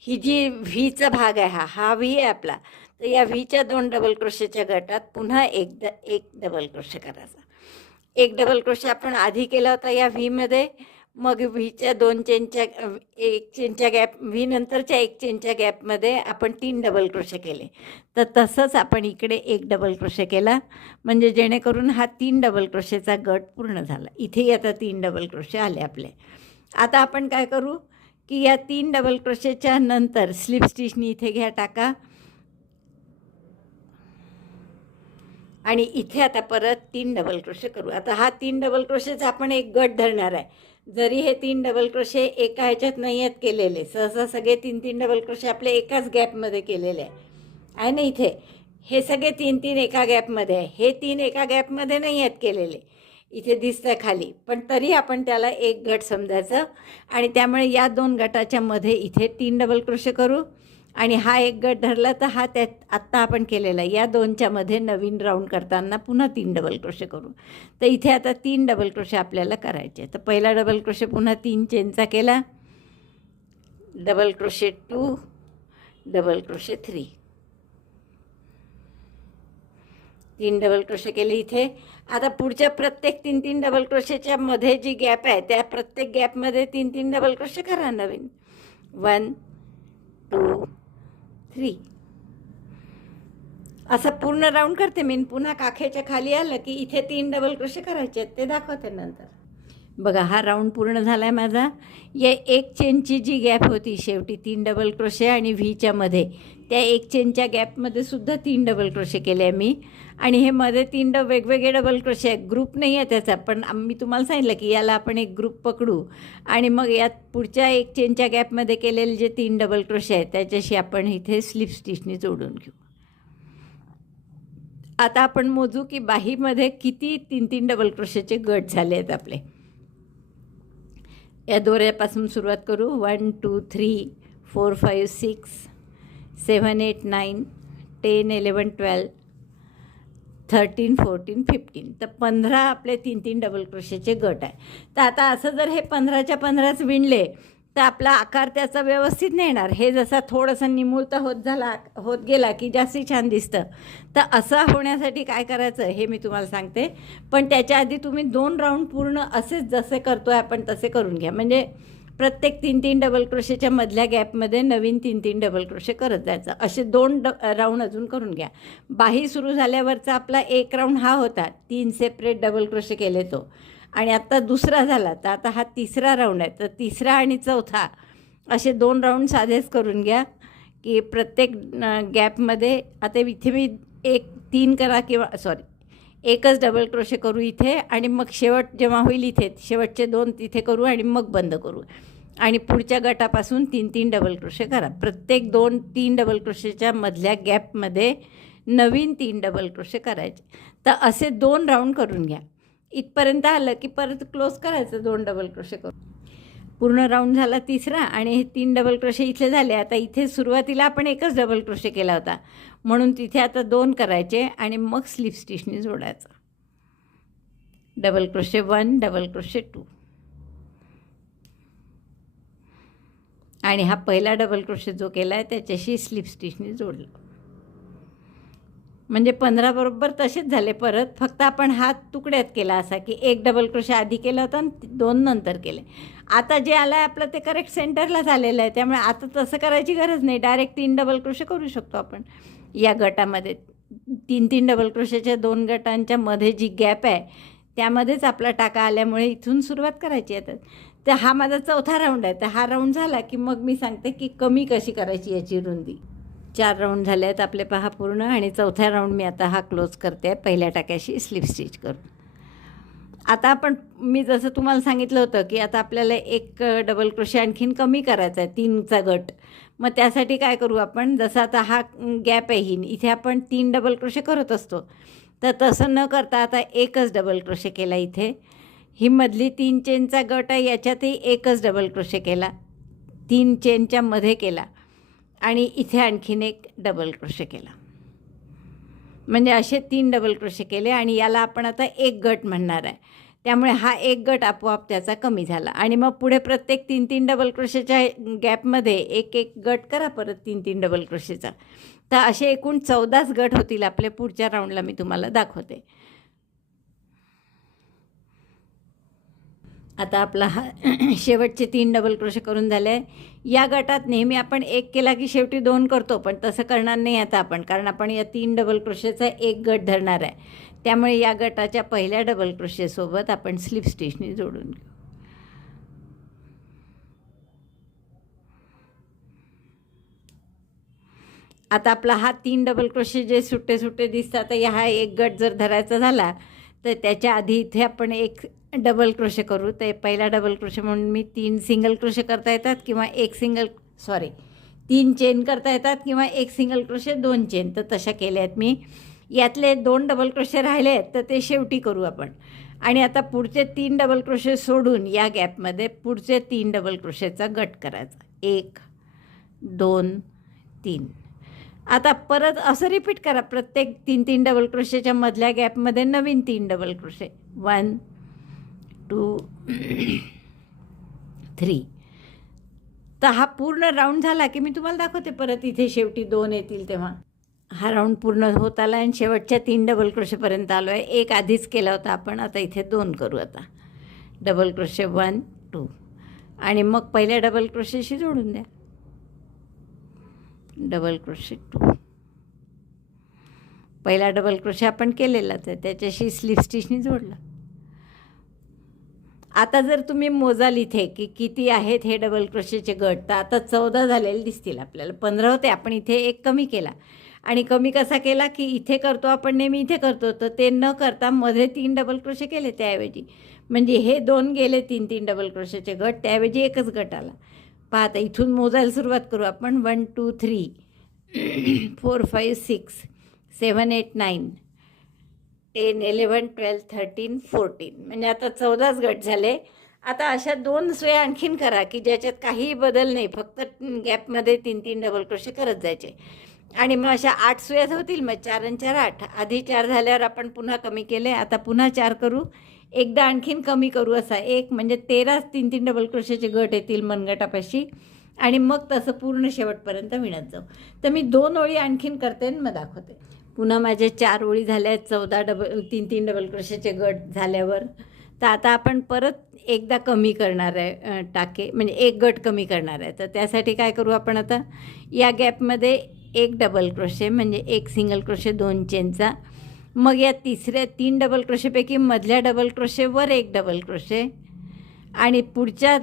ही जी व्हीचा भाग आहे, हा व्ही आहे आपला. तर या व्हीच्या 2 डबल क्रोशेच्या गटात पुन्हा एक डबल क्रोशे करायचा. एक डबल क्रोशे आपण आधी केला होता या व्हीमध्ये. मग व्हीच्या 2 चेनच्या एक चेनच्या गॅप, व्ही नंतरच्या एक चेनच्या गॅपमध्ये आपण 3 डबल क्रोशे केले. तर तसंच आपण इकडे एक डबल क्रोशे केला, म्हणजे जेणेकरून हा 3 डबल क्रोशेचा गट पूर्ण झाला. इथेही आता 3 डबल क्रोशे आले आपले. आता आपण काय करू की या 3 डबल क्रोशेच्या नंतर स्लिप स्टिचनी इथे घ्या टाका आणि इथे आता परत 3 डबल क्रोशे करू. आता हा 3 डबल क्रोशेचा आपण एक गट धरणार आहे. जरी हे 3 डबल क्रोशे एका ह्याच्यात नाही आहेत केलेले, सहसा सगळे 3-3 डबल क्रोशे आपले एकाच गॅपमध्ये केलेले आहे ना. इथे हे सगळे 3-3 एका गॅपमध्ये आहे. हे 3 एका गॅपमध्ये नाही आहेत केलेले, इथे दिसतं खाली. पण तरी आपण त्याला एक गट समजायचं आणि त्यामुळे या 2 गटाच्या मध्ये इथे 3 डबल क्रोशे करू आणि हा एक गट धरला तर हा त्यात आत्ता आपण केलेला या 2च्या मध्ये नवीन राऊंड करताना पुन्हा 3 डबल क्रोशे करू. तर इथे आता 3 डबल क्रोशे आपल्याला करायचे. तर पहिला डबल क्रोशे पुन्हा 3 चेनचा केला, double crochet 2, double crochet 3, 3 double crochet केले इथे. आता पुढच्या प्रत्येक 3-3 डबल क्रोशेच्या मध्ये जी गॅप आहे त्या प्रत्येक गॅपमध्ये 3-3 डबल क्रोशे करा नवीन. 1, 2, 3 असं पूर्ण राऊंड करते मी. पुन्हा काखेच्या खाली आलं की इथे 3 डबल क्रोशे करायचे आहेत, ते दाखवते नंतर. बघा, हा राऊंड पूर्ण झाला आहे माझा. या एक चेनची जी गॅप होती शेवटी 3 डबल क्रोशे आणि व्हीच्या मध्ये, त्या एक चेनच्या गॅपमध्ये सुद्धा 3 डबल क्रोशे केले आहे मी. आणि हे मध्ये 3 वेगवेगळे डबल क्रोशे आहेत, ग्रुप नाही आहे त्याचा. पण मी तुम्हाला सांगितलं की याला आपण एक ग्रुप पकडू आणि मग यात पुढच्या एक चेनच्या गॅपमध्ये केलेले जे 3 डबल क्रोशे आहेत त्याच्याशी आपण इथे स्लिप स्टिचनी जोडून घेऊ. आता आपण मोजू की बाहीमध्ये किती 3-3 डबल क्रोशेचे गट झाले आहेत आपले. या दोऱ्यापासून सुरुवात करू. 1, 2, 3, 4, 5, 6, 7, 8, 9, 10, 11, 12, 13, 14, 15. तर 15 आपले 3-3 डबल क्रोशेचे गट आहे. तर आता असं जर हे 15च्या 15च विणले तर आपला आकार त्याचा व्यवस्थित नाही येणार. हे जसा थोडंसं निमुळता होत गेला की जास्ती छान दिसतं. तर असं होण्यासाठी काय करायचं हे मी तुम्हाला सांगते. पण त्याच्या आधी तुम्ही 2 राऊंड पूर्ण असेच जसे करतोय आपण तसे करून घ्या. म्हणजे प्रत्येक 3-3 डबल क्रोशेच्या मधल्या गॅपमध्ये नवीन 3-3 डबल क्रोशे करत जायचं. असे 2 राऊंड अजून करून घ्या. बाही सुरू झाल्यावरचा आपला 1 राऊंड हा होता, 3 सेपरेट डबल क्रोशे केले तो. आणि आता दुसरा झाला, तर आता हा तिसरा राऊंड आहे. तर तिसरा आणि चौथा असे 2 राऊंड साधेच करून घ्या की प्रत्येक गॅपमध्ये. आता इथे मी 3 करा किंवा एकच डबल क्रोशे करू इथे आणि मग शेवट जेव्हा होईल इथे शेवटचे 2 तिथे करू आणि मग बंद करू. आणि पुढच्या गटापासून 3-3 डबल क्रोशे करा. प्रत्येक 2-3 डबल क्रोशेच्या मधल्या गॅपमध्ये नवीन 3 डबल क्रोशे करायचे. तर असे 2 राऊंड करून घ्या. इथपर्यंत आलं की परत क्लोज करायचं 2 डबल क्रोशे करून. पूर्ण राऊंड झाला तिसरा आणि हे 3 डबल क्रोशे इथे झाले. आता इथे सुरुवातीला आपण एकच डबल क्रोशे केला होता म्हणून तिथे आता 2 करायचे आणि मग स्लिप स्टिचने जोडायचं. डबल क्रोशे 1, डबल क्रोशे 2 आणि हा पहिला डबल क्रोशे जो केला आहे त्याच्याशी स्लिप स्टिचने जोडलं. म्हणजे 15 बरोबर तसेच झाले परत. फक्त आपण हा तुकड्यात केला असा की 1 डबल क्रोशे आधी केला होता आणि 2 नंतर केले. आता जे आलं आहे आपलं ते करेक्ट सेंटरलाच आलेलं आहे. त्यामुळे आता तसं करायची गरज नाही. डायरेक्ट 3 डबल क्रोशे करू शकतो आपण या गटामध्ये. 3-3 डबल क्रोशेच्या 2 गटांच्या मध्ये जी गॅप आहे त्यामध्येच आपला टाका आल्यामुळे इथून सुरुवात करायची आहे. तर हा माझा चौथा राऊंड आहे. तर हा राऊंड झाला की मग मी सांगते की कमी कशी करायची याची रुंदी. 4 राऊंड झाले आहेत आपले पहा पूर्ण आणि चौथ्या राऊंड मी आता हा क्लोज करते आहे पहिल्या टाक्याशी स्लिप स्टिच करून. आता मी जसं तुम्हाला सांगितलं होतं की आता आपल्याला 1 डबल क्रोशे आणखीन कमी करायचा आहे 3चा गट. मग त्यासाठी काय करू आपण, जसं आता हा गॅप आहे इथे आपण 3 डबल क्रोशे करत असतो. तर तसं न करता आता एकच डबल क्रोशे केला इथे. ही मधली 3 चेनचा गट आहे याच्यातही एकच डबल क्रोशे केला, 3 चेनच्या मध्ये केला आणि इथे आणखीन 1 डबल क्रोशे केला. म्हणजे असे 3 डबल क्रोशे केले आणि याला आपण आता 1 गट म्हणणार आहे. त्यामुळे हा 1 गट आपोआप त्याचा कमी झाला. आणि मग पुढे प्रत्येक 3-3 डबल क्रोशेच्या गॅपमध्ये 1-1 गट करा परत 3-3 डबल क्रोशेचा. तर असे एकूण 14च गट होतील आपले. पुढच्या राऊंडला मी तुम्हाला दाखवते. आता आपला हा शेवटचे 3 डबल क्रोशे करून झाले. या गटात नेहमी आपण 1 केला की शेवटी 2 करतो, पण तसं करणार नाही आता आपण, कारण आपण या 3 डबल क्रोशेचा 1 गट धरणार आहे. त्यामुळे या गटाच्या पहिल्या डबल क्रोशेसोबत आपण स्लिप स्टिचने जोडून घेऊ. आता आपला हा 3 डबल क्रोशे जे सुट्टे सुट्टे दिसतात, तर हा 1 गट जर धरायचा झाला तर त्याच्या आधी इथे आपण 1 डबल क्रोशे करू. तर पहिला डबल क्रोशे म्हणून मी 3 सिंगल क्रोशे करता येतात किंवा 3 चेन करता येतात किंवा 1 सिंगल क्रोशे 2 चेन. तर तशा केल्या आहेत मी. यातले 2 डबल क्रोशे राहिले आहेत तर ते शेवटी करू आपण. आणि आता पुढचे 3 डबल क्रोशे सोडून या गॅपमध्ये पुढचे 3 डबल क्रोशेचा गट करायचा. 1, 2, 3. आता परत असं रिपीट करा. प्रत्येक 3-3 डबल क्रोशेच्या मधल्या गॅपमध्ये नवीन 3 डबल क्रोशे. 1, 2, 3. तर हा पूर्ण राऊंड झाला की मी तुम्हाला दाखवते परत. इथे शेवटी 2 येतील तेव्हा. हा राऊंड पूर्ण होत आला आणि शेवटच्या 3 डबल क्रोशेपर्यंत आलो आहे. 1 आधीच केला होता आपण, आता इथे 2 करू. आता डबल क्रोशे 1, 2 आणि मग पहिल्या डबल क्रोशेशी जोडून द्या. Double crochet 2. पहिला डबल क्रोशे आपण केलेलाच आहे, त्याच्याशी स्लिप स्टिचने जोडला. आता जर तुम्ही मोजाल इथे की किती आहेत हे डबल क्रोशेचे गट, तर आता 14 झालेले दिसतील आपल्याला. 15 होते, आपण इथे 1 कमी केला. आणि कमी कसा केला की इथे करतो आपण नेहमी, इथे करतो, तर ते न करता मध्ये 3 डबल क्रोशे केले त्याऐवजी. म्हणजे हे 2 गेले 3-3 डबल क्रोशेचे गट, त्याऐवजी एकच गट आला. पहा आता इथून मोजायला सुरुवात करू आपण. 1, 2, 3, 4, 5, 6, 7, 8, 9, 10, 11, 12, 13, 14. म्हणजे आता 14च गट झाले. आता अशा 2 सोया आणखीन करा की ज्याच्यात काहीही बदल नाही, फक्त गॅपमध्ये 3-3 डबल क्रोशे करत जायचे. आणि मग अशा 8 सुयाच होतील. मग 4 आणि 4 8. आधी 4 झाल्यावर आपण पुन्हा कमी केले, आता पुन्हा 4 करू, एकदा आणखीन कमी करू. असा एक म्हणजे 13 3-3 डबल क्रोशेचे गट येतील मनगटापाशी आणि मग तसं पूर्ण शेवटपर्यंत विणत जाऊ. तर मी 2 ओळी आणखीन करते आणि मग दाखवते. पुन्हा माझे 4 ओळी झाल्या आहेत, 14 3-3 डबल क्रोशेचे गट झाल्यावर. तर आता आपण परत एकदा कमी करणार आहे टाके, म्हणजे एक गट कमी करणार आहे. तर त्यासाठी काय करू आपण आता, या गॅपमध्ये एक डबल क्रोशे म्हणजे एक सिंगल क्रोशे 2 चेनचा. मग या तिसऱ्या 3 डबल क्रोशेपैकी मधल्या डबल क्रोशेवर एक डबल क्रोशे आणि पुढच्या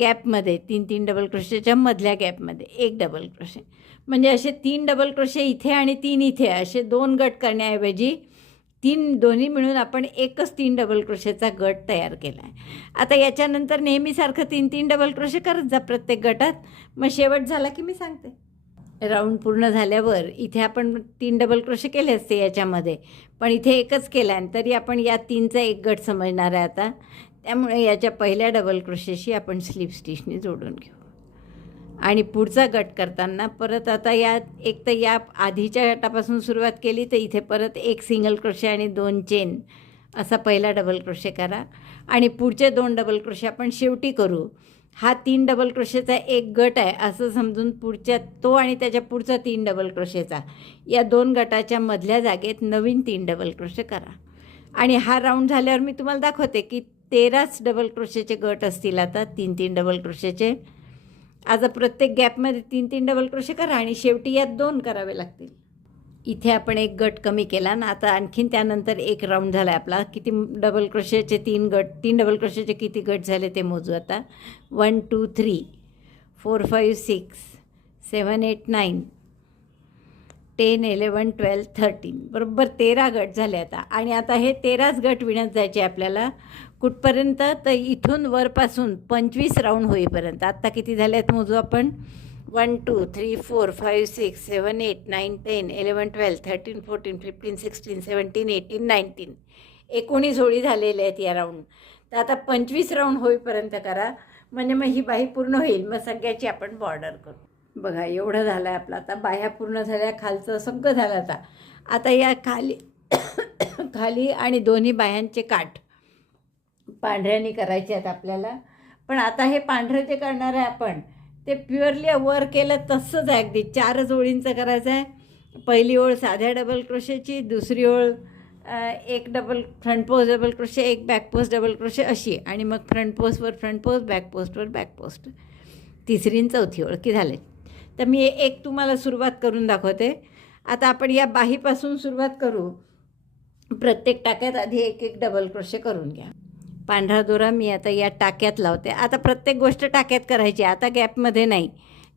गॅपमध्ये 3-3 डबल क्रोशेच्या मधल्या गॅपमध्ये एक डबल क्रोशे. म्हणजे असे 3 डबल क्रोशे इथे आणि 3 इथे, असे 2 गट करण्याऐवजी दोन्ही मिळून आपण एकच 3 डबल क्रोशेचा गट तयार केला आहे. आता याच्यानंतर नेहमीसारखं 3-3 डबल क्रोशे करत जा प्रत्येक गटात. मग शेवट झाला की मी सांगते. राऊंड पूर्ण झाल्यावर इथे आपण 3 डबल क्रोशे केले असते याच्यामध्ये, पण इथे एकच केला आहे, तरी आपण या 3चा एक गट समजणार आहे आता. त्यामुळे याच्या पहिल्या डबल क्रोशेशी आपण स्लिप स्टिचने जोडून घेऊ आणि पुढचा गट करताना परत आता एक तर या आधीच्या गटापासून सुरुवात केली, तर इथे परत एक सिंगल क्रोशे आणि 2 चेन असा पहिला डबल क्रोशे करा आणि पुढचे 2 डबल क्रोशे आपण शेवटी करू. हा 3 डबल क्रोशेचा एक गट आहे असं समजून पुढच्या तो आणि त्याच्या पुढचा 3 डबल क्रोशेचा, या 2 गटाच्या मधल्या जागेत नवीन 3 डबल क्रोशे करा. आणि हा राऊंड झाल्यावर मी तुम्हाला दाखवते की 13च डबल क्रोशेचे गट असतील आता, 3-3 डबल क्रोशेचे. आता प्रत्येक गॅपमध्ये 3-3 डबल क्रोशे करा आणि शेवटी यात 2 करावे लागतील. इथे आपण एक गट कमी केला ना, आता आणखीन त्यानंतर एक राऊंड झाला आहे आपला. किती डबल क्रोशेचे 3 डबल क्रोशेचे किती गट झाले ते मोजू आता. 1 2 3 4 5 6 7 8 9 10 11 12 13 बरोबर 13 गट झाले आता. आणि आता हे 13च गट विणत जायचे आपल्याला. कुठपर्यंत, तर इथून वरपासून 25 राऊंड होईपर्यंत. आत्ता किती झाले आहेत मोजू आपण. 1 2 3 4 5 6 7 8 9 10 11 12 13 14 15 16 17 18 19 19 ओळी झालेल्या आहेत या राऊंड. तर आता 25 राऊंड होईपर्यंत करा, म्हणजे मग ही बाही पूर्ण होईल. मग सगळ्याची आपण बॉर्डर करू. बघा एवढं झालं आहे आपलं. आता बाह्या पूर्ण झाल्या, खालचं सगळं झालं. आता या खाली आणि दोन्ही बाह्यांचे काठ पांढऱ्याने करायचे आहेत आपल्याला. पण आता हे पांढरं जे करणार आहे आपण ते प्युअरली वर केलं तसंच आहे, अगदी 4च ओळींचं करायचं आहे. पहिली ओळ साध्या डबल क्रोशेची, दुसरी ओळ एक फ्रंट पोस्ट डबल क्रोशे, एक बॅक पोस्ट डबल क्रोशे अशी, आणि मग फ्रंट पोस्टवर फ्रंट पोस्ट, बॅक पोस्टवर बॅक पोस्ट, तिसरी आणि चौथी ओळ की झाले. तर मी एक तुम्हाला सुरुवात करून दाखवते. आता आपण या बाहीपासून सुरुवात करू. प्रत्येक टाक्यात आधी एक एक डबल क्रोशे करून घ्या. पांढरा दोरा मी आता या टाक्यात लावते. आता प्रत्येक गोष्ट टाक्यात करायची, आता गॅपमध्ये नाही.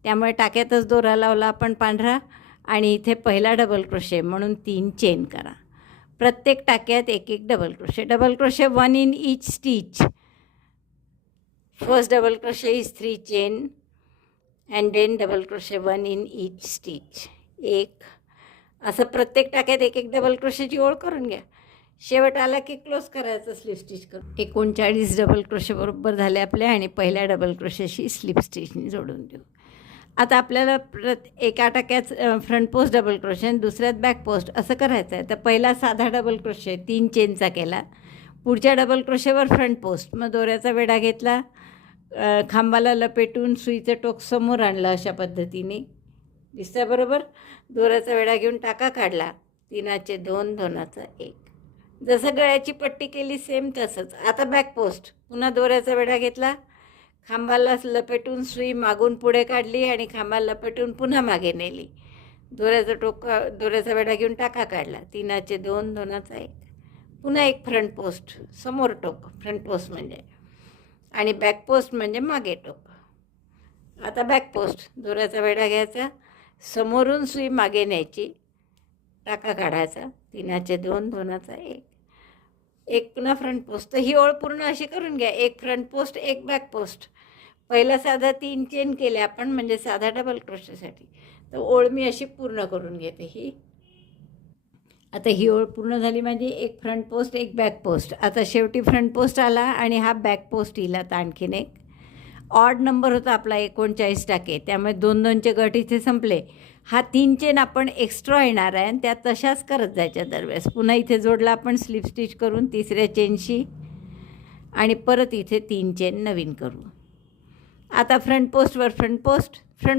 त्यामुळे टाक्यातच दोरा लावला आपण पांढरा आणि इथे पहिला डबल क्रोशे म्हणून 3 चेन करा. प्रत्येक टाक्यात एक एक double crochet. Double crochet 1 in each stitch. First double crochet is 3 chain and then double crochet 1 in each stitch. एक असं प्रत्येक टाक्यात एक एक डबल क्रोशेची ओळ करून घ्या. शेवट आला की क्लोज करायचं स्लिप स्टिच करून. 39 डबल क्रोशे बरोबर झाले आपले आणि पहिल्या डबल क्रोशेशी स्लिप स्टिचनी जोडून देऊ. आता आपल्याला एका टाक्यात फ्रंट पोस्ट डबल क्रोशे आणि दुसऱ्यात बॅक पोस्ट असं करायचं आहे. तर पहिला साधा डबल क्रोशे 3 चेनचा केला, पुढच्या डबल क्रोशेवर फ्रंट पोस्ट, मग दोऱ्याचा वेढा घेतला, खांबाला लपेटून सुईचं टोक समोर आणलं अशा पद्धतीने, दिसतं बरोबर. दोऱ्याचा वेढा घेऊन टाका काढला, 3चे 2 2चा 1, जसं गळ्याची पट्टी केली सेम तसंच. आता बॅक पोस्ट, पुन्हा दोऱ्याचा वेढा घेतला, खांबाला लपेटून सुई मागून पुढे काढली आणि खांबाला लपेटून पुन्हा मागे नेली, दोऱ्याचा वेढा घेऊन टाका काढला, 3चे 2 2चा 1, पुन्हा एक फ्रंट पोस्ट समोर टोक, फ्रंट पोस्ट म्हणजे, आणि बॅक पोस्ट म्हणजे मागे टोक. आता बॅक पोस्ट, दोऱ्याचा वेढा घ्यायचा, समोरून सुई मागे न्यायची, टाका काढायचा, 3चे 2 2चा 1, एक पुन्हा फ्रंट पोस्ट. तर ही ओळ पूर्ण अशी करून घ्या. एक फ्रंट पोस्ट, एक बॅक पोस्ट. पहिला साधा 3 चेन केले आपण म्हणजे साधा डबल क्रोशेसाठी. तर ओळ मी अशी पूर्ण करून घेते ही. आता ही ओळ पूर्ण झाली माझी. एक फ्रंट पोस्ट, एक बॅक पोस्ट. आता शेवटी फ्रंट पोस्ट आला आणि हा बॅक पोस्ट येईल आता आणखीन एक. ऑड नंबर होता आपला 39 टाके, त्यामुळे 2-2चे गट इथे संपले. हा 3 चेन आपण एक्स्ट्रा येणार आहे आणि त्या तशाच करत जायच्या दरवेळेस. पुन्हा इथे जोडला आपण स्लिप स्टिच करून 3ऱ्या चेनशी आणि परत इथे 3 चेन नवीन करू. आता फ्रंट पोस्टवर फ्रंट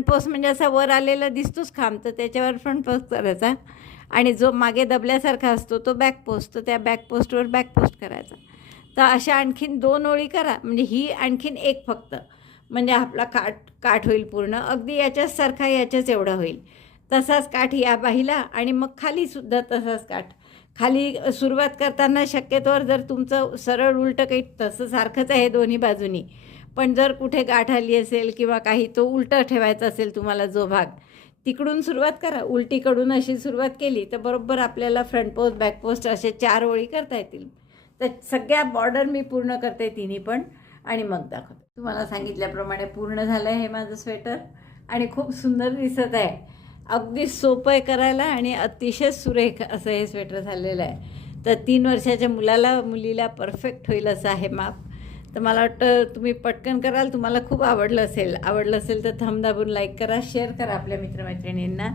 पोस्ट म्हणजे असा वर आलेला दिसतोच खांब, तर त्याच्यावर फ्रंट पोस्ट करायचा आणि जो मागे दबल्यासारखा असतो तो बॅक पोस्ट, तर त्या बॅक पोस्टवर बॅक पोस्ट करायचा. तर अशा आणखीन 2 ओळी करा, म्हणजे ही आणखीन एक फक्त, म्हणजे आपला काठ होईल पूर्ण अगदी याच्याचसारखा, याच्याच एवढा होईल. तसाच काठ या बाहीला आणि मग खालीसुद्धा तसाच काठ. खाली सुरुवात करताना शक्यतोवर जर तुमचं सरळ उलटं काही, तसं सारखंच आहे दोन्ही बाजूनी, पण जर कुठे गाठ आली असेल किंवा काही तो उलटं ठेवायचा असेल तुम्हाला जो भाग, तिकडून सुरुवात करा. उलटीकडून अशी सुरुवात केली तर बरोबर आपल्याला फ्रंट पोस्ट बॅक पोस्ट असे 4 ओळी करता येतील. तर सगळ्या बॉर्डर मी पूर्ण करते तिन्ही पण आणि मग दाखवते. तुम्हाला सांगितल्याप्रमाणे पूर्ण झालं आहे हे माझं स्वेटर आणि खूप सुंदर दिसत आहे. अगदी सोपं आहे करायला आणि अतिशय सुरेख असं हे स्वेटर झालेलं आहे. तर 3 वर्षाच्या मुलीला परफेक्ट होईल असं आहे माप. तर मला वाटतं तुम्ही पटकन कराल, तुम्हाला खूप आवडलं असेल तर थंब दाबून लाईक करा, शेअर करा आपल्या मित्रमैत्रिणींना.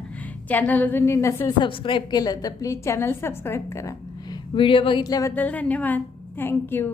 चॅनल अजूनही नसेल सबस्क्राईब केलं तर प्लीज चॅनल सबस्क्राईब करा. व्हिडिओ बघितल्याबद्दल धन्यवाद. थँक्यू.